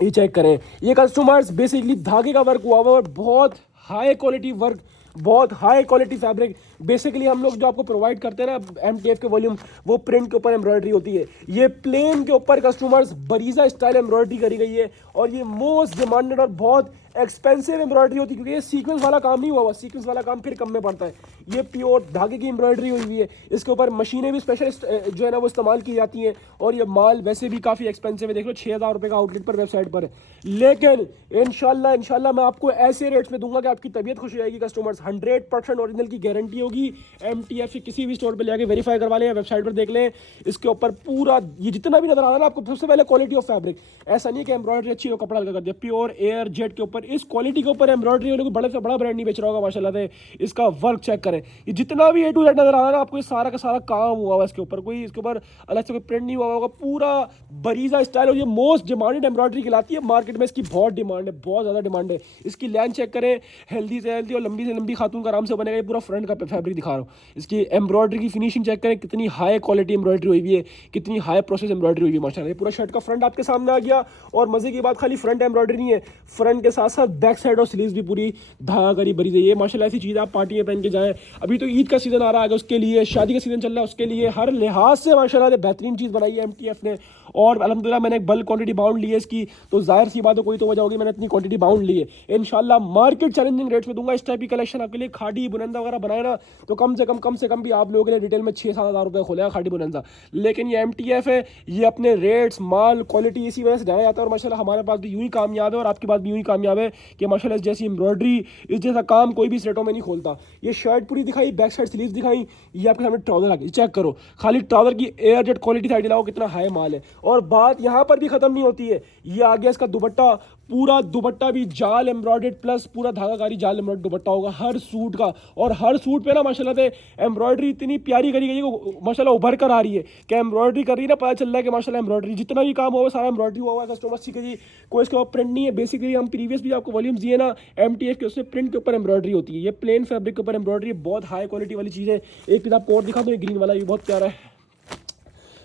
ये चेक करें। ये कस्टमर्स बेसिकली धागे का वर्क हुआ हुआ और बहुत हाई क्वालिटी वर्क, बहुत हाई क्वालिटी फैब्रिक। बेसिकली हम लोग जो आपको प्रोवाइड करते हैं ना MTF के वॉल्यूम, वो प्रिंट के ऊपर एम्ब्रॉयडरी होती है। ये प्लेन के ऊपर कस्टमर्स बरीजा स्टाइल एम्ब्रॉयडरी करी गई है, और ये मोस्ट डिमांडेड और बहुत एक्सपेंसिव एम्ब्रॉयडरी होती है, क्योंकि ये सीक्वेंस वाला काम नहीं हुआ। सीक्वेंस वाला काम फिर कम में पड़ता है। ये प्योर धागे की एम्ब्रॉयडरी हुई हुई है। इसके ऊपर मशीनें भी स्पेशलिस्ट जो है ना वो इस्तेमाल की जाती हैं, और ये माल वैसे भी काफ़ी एक्सपेंसिव है। देख लो 6,000 रुपये का आउटलेट पर वेबसाइट पर है, लेकिन इंशाल्लाह मैं आपको ऐसे रेट्स में दूंगा कि आपकी तबीयत खुश हो जाएगी। कस्टमर्स 100% ओरिजिनल की गारंटी होगी। MTF किसी भी स्टोर पर ले आके वेरीफाई करवा लें, वेबसाइट पर देख लें। इसके ऊपर पूरा ये जितना भी नजर आ रहा है ना आपको, सबसे पहले क्वालिटी ऑफ फैब्रिक। ऐसा नहीं कि एम्ब्रॉयडरी अच्छी हो कपड़ा लगा कर दिया। प्योर एयर जेट के ऊपर इस क्वालिटी के ऊपर एम्ब्रॉयडरी वाले कोई बड़े से बड़ा ब्रांड नहीं बेच रहा होगा माशाल्लाह से। इसका वर्क चेक करें, ये जितना भी A to Z नजर आ रहा है ना आपको, ये सारा का सारा काम हुआ हुआ इसके ऊपर। कोई इसके ऊपर अलग से कोई प्रिंट नहीं हुआ होगा। पूरा बरीजा स्टाइल, और ये मोस्ट डिमांडेड एम्ब्रॉयडरी कहलाती है मार्केट में। इसकी बहुत डिमांड है, बहुत ज़्यादा डिमांड है। इसकी लाइन चेक करें, हेल्दी से हेल्दी और लंबी से लंबी खातून का आराम से बनेगा। ये पूरा फ्रंट का फैब्रिक दिखा रहा हूँ। इसकी एम्ब्रॉयडरी की फिनिशिंग चेक करें, कितनी हाई क्वालिटी एम्ब्रॉयडरी हुई हुई है, कितनी हाई प्रोसेस एम्ब्रॉयडरी हुई है माशाल्लाह। ये पूरा शर्ट का फ्रंट आपके सामने आ गया। और मजे की बात, खाली फ्रंट एम्ब्रॉयडरी नहीं है, फ्रंट के साथ साथ बैक साइड और स्लीव्स भी पूरी धागा करी भरी है। ये माशाल्लाह ऐसी चीज़ आप पार्टी में पहन के जाएं। अभी तो ईद का सीजन आ रहा है, उसके लिए शादी का सीजन चल रहा है, उसके लिए हर लिहाज से माशाल्लाह से बेहतरीन चीज़ बनाई है MTF ने। और अल्हम्दुलिल्लाह मैंने एक बल्क क्वांटिटी बाउंड ली है इसकी, तो जाहिर सी बात है कोई तो वजह होगी मैंने इतनी क्वांटिटी बाउंड ली है। इंशाल्लाह मार्केट चैलेंजिंग रेट्स में दूंगा। इस टाइप की कलेक्शन आपके लिए खाड़ी बुनंदा वगैरह बनाए ना, तो कम से कम भी आप लोगों ने रिटेल में 6-7 हज़ार रुपये खोलेगा खाड़ी बुनंदा। लेकिन ये MTF है, ये अपने रेट्स माल क्वालिटी इसी वजह से जाना जाता है। और माशाल्लाह हमारे पास भी यूँ ही कामयाब है, और आपके पास भी यूँ ही कामयाब है कि माशाल्लाह इस जैसी एम्ब्रॉयडरी, इस जैसा काम कोई भी इस रेटों में नहीं खोलता। ये शर्ट पूरी दिखाई, बैक साइड स्लीव्स दिखाई, ये आपके सामने ट्राउजर आ गई। चेक करो, खाली ट्राउजर की एयर जेट क्वालिटी साइड लाओ, कितना हाई माल है। और बात यहाँ पर भी खत्म नहीं होती है। ये आ गया इसका दुपट्टा, पूरा दुपट्टा भी जाल एम्ब्रॉयडर्ड प्लस पूरा धागाकारी जाल एम्ब्रॉयडर्ड दुपट्टा होगा हर सूट का। और हर सूट पे ना माशाल्लाह से एम्ब्रॉयडरी इतनी प्यारी करी गई है, माशाल्लाह उभर कर आ रही है कि एम्ब्रॉयडरी कर रही है ना, पता चल रहा है कि माशाल्लाह एम्ब्रॉयडरी जितना भी काम होगा सारा एम्ब्रॉयडरी हुआ हुआ है कस्टमर्स। ठीक है जी, कोई इसके ऊपर प्रिंट नहीं है। बेसिकली हम प्रीवियस भी आपको वॉल्यूम्स दिए ना MTF के, उसमें प्रिंट के ऊपर एम्ब्रॉयडरी होती है। ये प्लेन फैब्रिक के ऊपर एम्ब्रॉयडरी बहुत हाई क्वालिटी वाली चीज़ है। एक पीस आपको और दिखा दो, ग्रीन वाला, ये बहुत प्यारा है।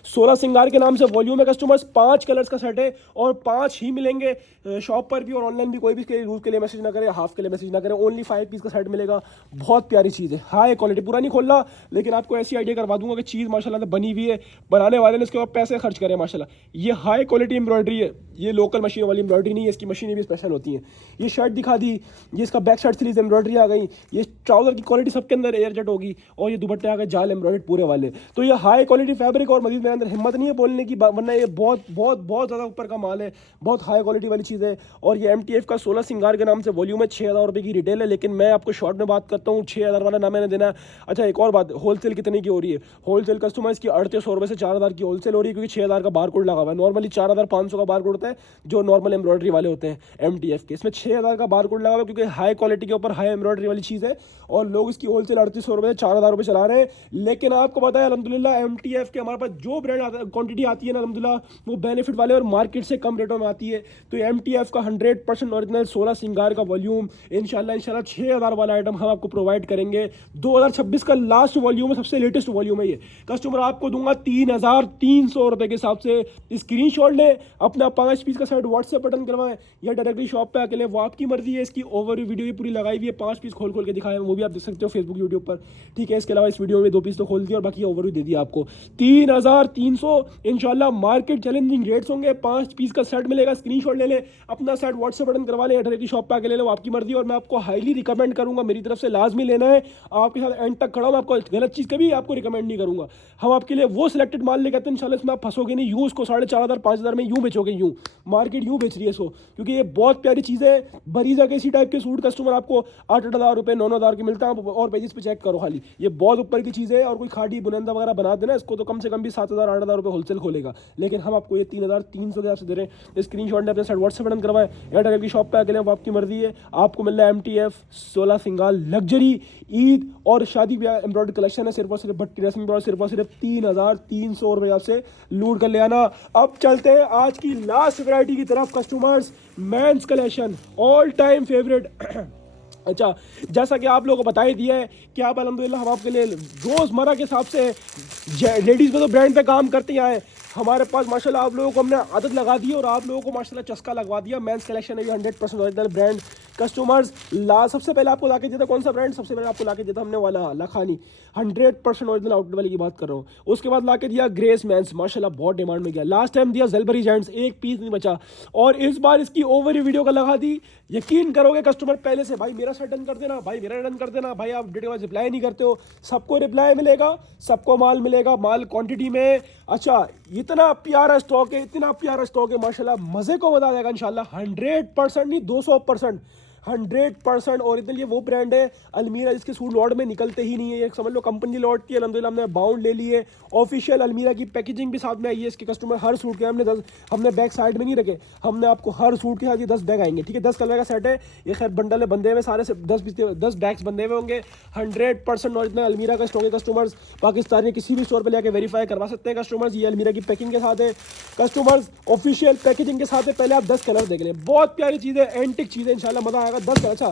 16 सिंगार के नाम से वॉल्यूम है कस्टमर्स, 5 कलर्स का सेट है और 5 ही मिलेंगे शॉप पर भी और ऑनलाइन भी। कोई भी इसके यूज़ के लिए मैसेज ना करे, हाफ के लिए मैसेज ना करे, ओनली 5 पीस का सेट मिलेगा। बहुत प्यारी चीज़ है, हाई क्वालिटी। पूरा नहीं खोलना, लेकिन आपको ऐसी आइडिया करवा दूंगा कि चीज़ माशाल्लाह से बनी हुई है, बनाने वाले ने इसके ऊपर पैसे खर्च करे माशाल्लाह। ये हाई क्वालिटी एम्ब्रॉयडरी है, ये लोकल मशीन वाली एम्ब्रॉयडरी नहीं है, इसकी मशीनें भी स्पेशल होती हैं। ये शर्ट दिखा दी, ये इसका बैक साइड स्लीव्स एम्ब्रॉयडरी आ गई, ये ट्राउजर की क्वालिटी सबके अंदर एयरजेट होगी और ये दुपट्टे आ गए जाल एम्ब्रॉयडर्ड पूरे वाले। तो ये हाई क्वालिटी फैब्रिक और मजीद मेरे अंदर हिम्मत नहीं है बोलने की, वरना ये बहुत बहुत बहुत ज़्यादा ऊपर का माल है, बहुत हाई क्वालिटी वाली चीज़ है। और ये MTF का 16 सिंगार के नाम से वॉल्यूम है, 6000 रुपये की रिटेल है, लेकिन मैं आपको शॉर्ट में बात करता हूँ, 6000 वाला ना मैंने देना है। अच्छा एक और बात, होलसेल कितने की हो रही है? होलसेल कस्टमर इसकी 3800 रुपये से 4000 की होलसेल हो रही है, क्योंकि 6000 का बार कोड लगा हुआ है। नॉर्मली 4500 का बार कोड होता है जो नॉर्मल एम्ब्रॉयडरी वाले होते हैं MTF के, इसमें 6000 का बार कोड लगा हुआ है, क्योंकि हाई क्वालिटी के ऊपर हाई एम्ब्रॉयडरी वाली चीज़ है और लोग इसकी होलसेल 3800 रुपये से 4000 रुपये चला रहे हैं। लेकिन आपको पता है अल्हम्दुलिल्लाह MTF के हमारे पास जो ब्रांड क्वांटिटी आती है ना अल्हम्दुलिल्लाह, वो बेनिफिट वाले और मार्केट से कम रेटों में आती है। तो MTF का 100% ओरिजिनल 16 सिंगार का वॉल्यूम इंशाल्लाह 6000 वाला आइटम हम आपको प्रोवाइड करेंगे। 2026 का लास्ट वॉल्यूम है, सबसे लेटेस्ट वॉल्यूम है ये। कस्टमर आपको दूंगा 3300 रुपये के हिसाब से। स्क्रीनशॉट लें, अपना 5 पीस का सेट व्हाट्सएप बटन करवाएं या डायरेक्टली शॉप पे आके लें, वो आपकी मर्जी है। इसकी ओवरव्यू वीडियो भी पूरी लगाई हुई है, 5 पीस खोल खोल के दिखाए, वो भी आप देख सकते हो फेसबुक यूट्यूब पर। ठीक है, इसके अलावा इस वीडियो में 2 पीस तो खोल दिया और बाकी ओवरव्यू दे दिया आपको। 3300 इंशाल्लाह मार्केट चैलेंजिंग रेट्स होंगे। 5 पीस का सेट मिलेगा, स्क्रीनशॉट ले लें, अपना सेट व्हाट्सएप बटन करवा लें या डायरेक्टली शॉप पे आके ले लो, आपकी मर्जी। और मैं आपको हाईली रिकमेंड करूंगा, मेरी तरफ से लाजमी लेना है, आपके साथ एंड तक खड़ा हूं, आपको गलत चीज़ कभी आपको रिकमेंड नहीं करूंगा। हम आपके लिए वो सिलेक्टेड माल लेकर आते हैं इंशाल्लाह, इसमें आप फंसोगे नहीं। यूँ उसको 4500 5000 में यूँ बेचोगे, यूँ मार्केट यूँ बेच रही है इसको, क्योंकि ये बहुत प्यारी चीज़ है। बरीजा के इसी टाइप के सूट कस्टमर आपको 8-8 रुपये 9-9 के मिलता है। आप और पेजेस पे चेक करो, खाली ये बहुत ऊपर की चीज़ है। और कोई खाड़ी बुलंदा वगैरह बना देना इसको तो कम से कम भी 7000-8000 रुपये होलसेल खोलेगा, लेकिन हम आपको ये 3300 के हिसाब से दे रहे हैं। स्क्रीनशॉट ने अपने साइड व्हाट्सएप बटन करवाएं या डायरेक्टली शॉप पे आके लें, वो आपकी मर्जी है। आपको मिल रहा है MTF 16 सिंगार लग्जरी ईद और शादी ब्याह एम्ब्रॉयडरी कलेक्शन है, सिर्फ और सिर्फ भट्टी ड्रेसिंग ब्राउज सिर्फ और सिर्फ 3300 रुपये आपसे लूट कर ले आना। अब चलते हैं आज की लास्ट वैरायटी की तरफ customers, men's collection all time favourite. अच्छा, जैसा कि आप लोगों को बता ही दिया है कि आप अल्हम्दुलिल्लाह हम आपके लिए रोज़मर्रा के हिसाब से लेडीज़ को तो ब्रांड पे काम करते ही आए। हमारे पास माशाल्लाह आप लोगों को हमने आदत लगा दी और आप लोगों को माशाल्लाह चस्का लगवा दिया। मेंस कलेक्शन है ये 100% ओरिजिनल ब्रांड कस्टमर्स। सबसे पहले आपको लाके देता कौन सा ब्रांड, सबसे पहले आपको लाके देता हमने वाला लखानी 100% ओरिजिनल आउटलेट वाली की बात कर रहा हूँ। उसके बाद लाके दिया ग्रेस मेंस, माशाल्लाह बहुत डिमांड में गया। लास्ट टाइम दिया ज़ेलबरी जेंट्स, एक पीस नहीं बचा। और इस बार इसकी ओवरव्यू वीडियो का लगा दी। यकीन करोगे कस्टमर पहले से, भाई मेरा सेट डन कर देना, भाई मेरा डन कर देना, भाई आप वीडियो का रिप्लाई नहीं करते हो। सबको रिप्लाई मिलेगा, सबको माल मिलेगा, माल क्वांटिटी में। अच्छा, इतना प्यारा स्टॉक है, इतना प्यारा स्टॉक है माशाल्लाह, मज़े को मजा आएगा इंशाल्लाह। 100% नहीं 200% 100% ओरिजिनल। ये वो ब्रांड है अलमीरा जिसके सूट लॉट में निकलते ही नहीं है, ये समझ लो कंपनी लॉट की। अल्हम्दुलिल्लाह हमने बाउंड ले लिए, ऑफिशियल अलमीरा की पैकेजिंग भी साथ में आई है इसके। कस्टमर हर सूट के हमने बैग साइड में नहीं रखे, हमने आपको हर सूट के साथ ये 10 बैग आएंगे। ठीक है, 10 कलर का सेट है ये, खैर बंडल है बंधे हुए सारे से 10 बैग्स बंधे हुए होंगे। 100% ओरिजिनल अलमीरा का स्टॉक है कस्टमर्स। पाकिस्तानी किसी भी स्टोर पर लेकर वेरीफाई करवा सकते हैं कस्टमर्स। ये अलमीरा की पैकिंग के साथ है कस्टमर्स, ऑफिशियल पैकेजिंग के साथ है। पहले आप 10 कलर देख लें, बहुत प्यारी चीज़ है, एंटिक चीज़ है, इंशाल्लाह मज़ा आएगा। 10 कलर। अच्छा,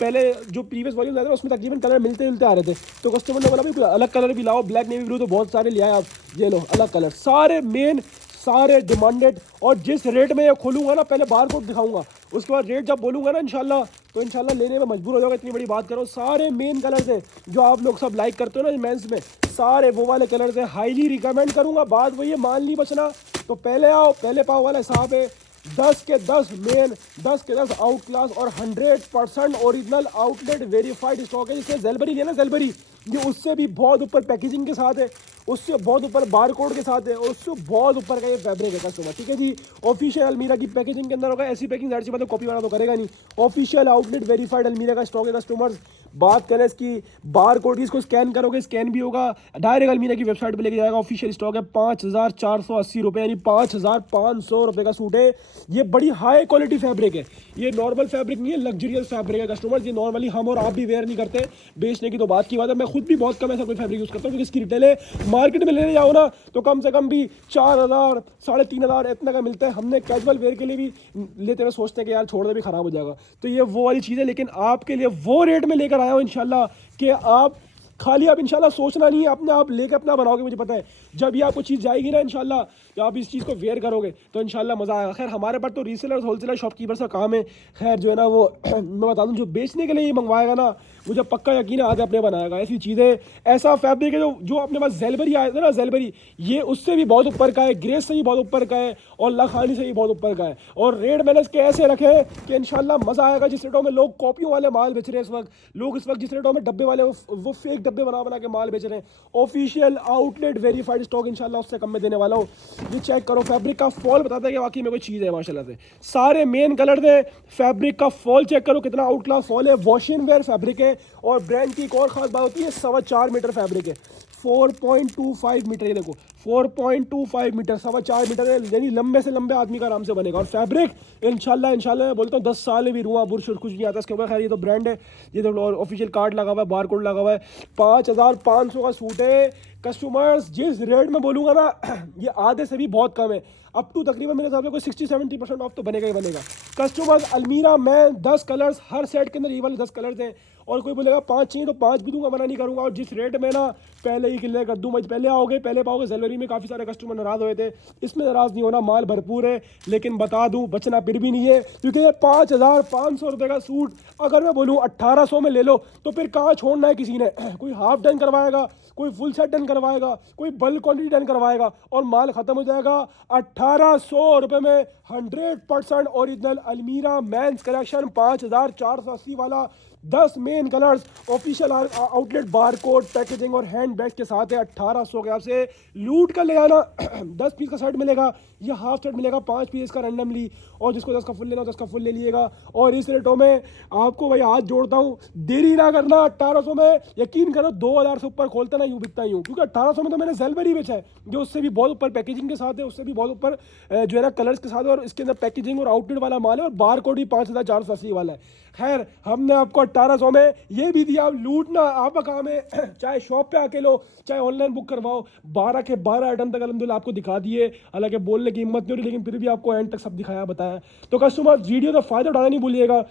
पहले जो प्रीवियस वॉल्यूम आए थे उसमें तकरीबन कलर मिलते आ रहे थे, तो कस्टमर ने बोला भाई कोई अलग कलर भी लाओ, ब्लैक नेवी ब्लू तो बहुत सारे ले आए आप, ये लो अलग कलर, सारे मेन सारे डिमांडेड। और जिस रेट में ये खोलूंगा ना, पहले बार कोड दिखाऊंगा, उसके बाद रेट जब बोलूंगा ना इंशाल्लाह, तो इंशाल्लाह लेने में मजबूर हो जाओगे। इतनी बड़ी बात करो, सारे मेन कलर्स हैं जो आप लोग सब लाइक करते हो ना मेंस में, सारे वो वाले कलर्स हैं। हाईली रिकमेंड करूंगा। बात वही है, माल नहीं बचना तो पहले आओ पहले पाओ वाला हिसाब है। 10 के 10 मेन, 10 के 10 आउट क्लास और 100% ओरिजिनल आउटलेट वेरीफाइड स्टॉक है। जिससे ज़ेलबरी है ना, ज़ेलबरी ये उससे भी बहुत ऊपर पैकेजिंग के साथ है, उससे बहुत ऊपर बार कोड के साथ है, और उससे बहुत ऊपर का ये फैब्रिक है कस्टमर। ठीक है जी, ऑफिशियल अलमीरा की पैकेजिंग के अंदर होगा। ऐसी पैकिंग ज़ाहिर सी बात है कॉपी वाला तो करेगा नहीं। ऑफिशियल आउटलेट वेरीफाइड अलमीरा का स्टॉक है कस्टमर्स। बात करें इसकी बार कोड की, इसको स्कैन करोगे स्कैन भी होगा, डायरेक्ट अलमीरा की वेबसाइट पे लेके जाएगा। ऑफिशियल स्टॉक है 5,480 रुपये, यानी 5,500 रुपये का सूट है। ये बड़ी हाई क्वालिटी फैब्रिक है, ये नॉर्मल फैब्रिक नहीं है, लग्जरियस फैब्रिक है कस्टमर्स। ये नॉर्मली हम और आप भी वेयर नहीं करते, बेचने की तो बात की बात है। मैं खुद भी बहुत कम ऐसा कोई फैब्रिक यूज़ करता हूँ, क्योंकि इसकी रिटेल है। मार्केट में लेने जाओ ना तो कम से कम भी 4,000 3,500 इतना का मिलता है। हमने कैजुअल वेयर के लिए भी लेते हुए सोचते हैं कि यार छोड़ दे भी ख़राब हो जाएगा, तो ये वो वाली चीज़ है। लेकिन आपके लिए वो रेट में लेकर आया हूँ इंशाल्लाह कि आप खाली आप इंशाल्लाह सोचना नहीं है, अपने आप लेके अपना बनाओगे। मुझे पता है जब ये आपको चीज़ जाएगी ना इंशाल्लाह, कि आप इस चीज़ को वेयर करोगे तो इंशाल्लाह मज़ा आएगा। खैर हमारे पास तो रीसेलर होलसेलर शॉपकीपर्स का काम है। खैर जो है ना वो मैं बता दूँ, जो बेचने के लिए ये मंगवाएगा ना, मुझे पक्का यकीन है आगे अपने बनाएगा। ऐसी चीज़ें, ऐसा फैब्रिक है जो अपने पास जेलबरी आया था ना, जेलबरी, ये उससे भी बहुत ऊपर का है, ग्रेस से भी बहुत ऊपर का है, और लखानी से भी बहुत ऊपर का है। और रेट मैंने इसके ऐसे रखे कि इंशाल्लाह मज़ा आएगा। जिस रेटों में लोग कॉपियों वाले माल बेच रहे हैं इस वक्त, लोग इस वक्त जिस रेटों में डब्बे वाले वो फेक डब्बे बना के माल बेच रहे हैं, ऑफिशियल आउटलेट वेरीफाइड स्टॉक इंशाल्लाह उससे कम में देने वाला हूँ। ये चेक करो, फैब्रिक का फॉल बताता है कि वाकई में कोई चीज़ है माशाल्लाह से। सारे मेन कलर थे, फैब्रिक का फॉल चेक करो कितना आउट क्लास फॉल है। वॉशिंग वेयर फैब्रिक है, और ब्रांड की एक और खास बात होती है, 4.25 मीटर फैब्रिक है, 4.25 मीटर। ये देखो 4.25 मीटर, 4.25 मीटर है, यानी लंबे से लंबे आदमी का आराम से बनेगा। और फैब्रिक इंशाल्लाह मैं बोलता हूँ 10 साल में भी रुआ बुरश कुछ नहीं आता इसके ऊपर। खैर ये तो ब्रांड है, ये तो ऑफिशियल कार्ड लगा हुआ है, बार कोड लगा हुआ है। 5,500 का सूट है कस्टमर्स। जिस रेट में बोलूँगा ना ये आधे से भी बहुत कम है। अप टू तकरीबन मेरे हिसाब से कोई 60-70% ऑफ तो बनेगा ही बनेगा कस्टमर्स। अलमीरा में 10 कलर्स, हर सेट के अंदर ये वाले 10 कलर्स हैं, और कोई बोलेगा 5 चाहिए तो 5 भी दूंगा, मना नहीं करूंगा। और जिस रेट में ना पहले ही क्लियर कर दूँ, मैं पहले आओगे पहले पाओगे। ज्वेलरी में काफ़ी सारे कस्टमर नाराज़ हुए थे, इसमें नाराज़ नहीं होना, माल भरपूर है। लेकिन बता दूँ बचना फिर भी नहीं है, क्योंकि ये 5,500 रुपये का सूट अगर मैं बोलूँ 1,800 में ले लो तो फिर कहाँ छोड़ना है किसी ने। कोई हाफ डन करवाएगा, कोई फुल सेट डन करवाएगा, कोई बल्क क्वान्टिटी डन करवाएगा, और माल ख़त्म हो जाएगा 1,800 रुपये में। 100% ओरिजिनल अलमीरा मेंस कलेक्शन 5,480 वाला, 10 main colours, official outlet bar code packaging और हैंड बैग के साथ है। 1,800 के आपसे लूट कर ले आना। 10 पीस का सेट मिलेगा, ये हाफ सेट मिलेगा 5 पीस का रैंडमली, और जिसको 10 का फुल लेना हो 10 का फुल ले लिएगा। और इस रेटों में आपको भाई हाथ जोड़ता हूँ, देरी ना करना। 1,800 में यकीन करो 2,000 से ऊपर खोलता ना यूँ बिकता ही हूँ, क्योंकि 1,800 में तो मैंने जेलबरी बेचा है, जो उससे भी बहुत ऊपर पैकेजिंग के साथ है, उससे भी बहुत ऊपर जो है ना कलर्स के साथ है, और इसके अंदर पैकेजिंग और आउटलेट वाला माल है, और बार कोड भी 5,480 वाला है। खैर हमने आपको 1,800 में ये भी दिया। लूटना आपका काम है, चाहे शॉप पे आके लो चाहे ऑनलाइन बुक करवाओ। 12 के 12 आइटम तक अलहमदुलिल्लाह आपको दिखा दिए, हालांकि बोलने की हिम्मत नहीं हो रही, लेकिन फिर भी आपको एंड तक सब दिखाया बताया। तो कस्टमर वीडियो का फ़ायदा उठाना नहीं भूलिएगा।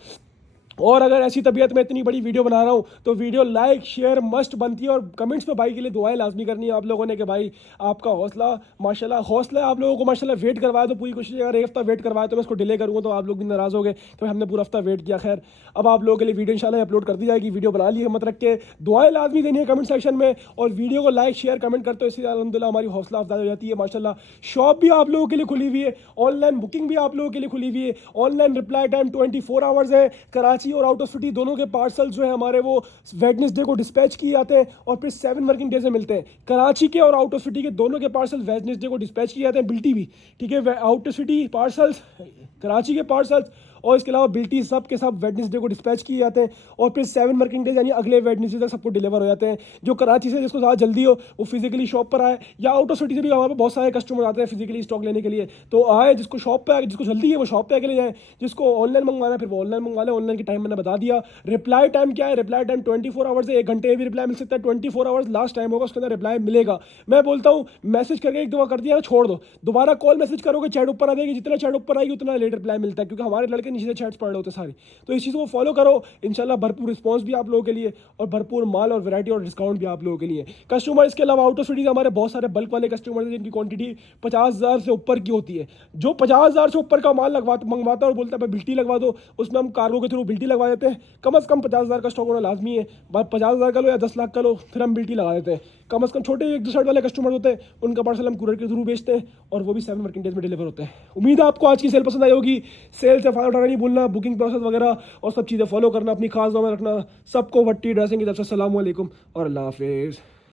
और अगर ऐसी तबीयत में इतनी बड़ी वीडियो बना रहा हूँ तो वीडियो लाइक शेयर मस्ट बनती है, और कमेंट्स में भाई के लिए दुआएं लाजमी करनी है आप लोगों ने, कि भाई आपका हौसला माशाल्लाह, हौसला आप लोगों को माशाल्लाह वेट करवाया तो पूरी कोशिश, अगर एक हफ्ता वेट करवाया तो मैं इसको डिले करूँगा तो आप लोग भी नाराज़ हो गए तो हमने पूरा हफ्ता वेट किया। खैर अब आप लोगों के लिए वीडियो इंशाल्लाह अपलोड कर दी जाएगी। वीडियो बना ली हिम्मत रख के, दुआएं लाजमी देनी है कमेंट सेक्शन में, और वीडियो को लाइक शेयर कमेंट करते हो, इससे अलहमदुलिल्लाह हमारी हौसला अफजाई हो जाती है माशाल्लाह। शॉप भी आप लोगों के लिए खुली हुई है, ऑनलाइन बुकिंग भी आप लोगों के लिए खुली हुई है, ऑनलाइन रिप्लाई टाइम 24 आवर्स है। कराची और आउट ऑफ सिटी दोनों के पार्सल जो है हमारे वो वेडनेसडे को डिस्पैच किए जाते हैं, और फिर 7 वर्किंग डेज में मिलते हैं। कराची के और आउट ऑफ सिटी के दोनों के पार्सल वेडनेसडे को डिस्पैच किए जाते हैं, बिल्टी भी ठीक है। Out of city parcels, Karachi के पार्सल्स और इसके अलावा बिल्टी सब के सब वेडनेसडे को डिस्पैच किए जाते हैं, और फिर 7 वर्किंग डेज यानी अगले वेडनेसडे तक सबको डिलीवर हो जाते हैं। जो कराची से जिसको ज़्यादा जल्दी हो वो फिजिकली शॉप पर आए, या आउट ऑफ सिटी से भी हमारे बहुत सारे कस्टमर आते हैं फिजिकली स्टॉक लेने के लिए, तो आए। जिसको शॉप पे आए, जिसको जल्दी है वो शॉप पे आके ले जाए, जिसको ऑनलाइन मंगवाना है फिर वो ऑनलाइन मंगवा ले। ऑनलाइन की टाइम मैंने बता दिया। रिप्लाई टाइम क्या है, रिप्लाई टाइम 24 आवर्स है, 1 घंटे में भी रिप्लाई मिल सकता है। 24 आवर्स लास्ट टाइम होगा, उसके अंदर रिप्लाई मिलेगा। मैं बोलता हूँ मैसेज करके एक दफा कर दिया ना छोड़ दो, दोबारा कॉल मैसेज करोगे चैट ऊपर आ जाएगी, जितना चैट ऊपर आएगी उतना लेट रिप्लाई मिलता है, क्योंकि हमारे लड़के नीचे से चैट्स पढ़ रहे होते सारे। तो इस चीज़ को फॉलो करो, इंशाल्लाह भरपूर रिस्पांस भी आप लोगों के लिए, और भरपूर माल और वैरायटी और डिस्काउंट भी आप लोगों के लिए। कस्टमर इसके अलावा आउट ऑफ सिटी हमारे बहुत सारे बल्क वाले कस्टमर हैं जिनकी क्वांटिटी 50,000 से ऊपर की होती है। जो 50,000 से ऊपर का माल मंगवाता है और बोलता है बिल्टी लगवा दो, उसमें हम कार्गो के थ्रू बिल्टी लगवा देते हैं। कम से कम 50,000 का स्टॉक होना लाजमी है। 50,000 का लो या 10 लाख का लो, फिर हम बिल्टी लगा देते हैं। कम से कम छोटे 1-2 शर्ट वाले कस्टमर होते हैं, उनका पार्सल हम कुरियर के थ्रू बेचते हैं, और वो भी 7 वर्किंग डेज में डिलीवर होते हैं। उम्मीद है आपको आज की सेल पसंद आई होगी। सेल से फायदा उठाना नहीं भूलना, बुकिंग प्रोसेस वगैरह और सब चीज़ें फॉलो करना, अपनी खास दुआ में रखना। सबको भट्टी ड्रेसिंग की तरफ से अस्सलाम वालेकुम और अल्लाह हाफिज़।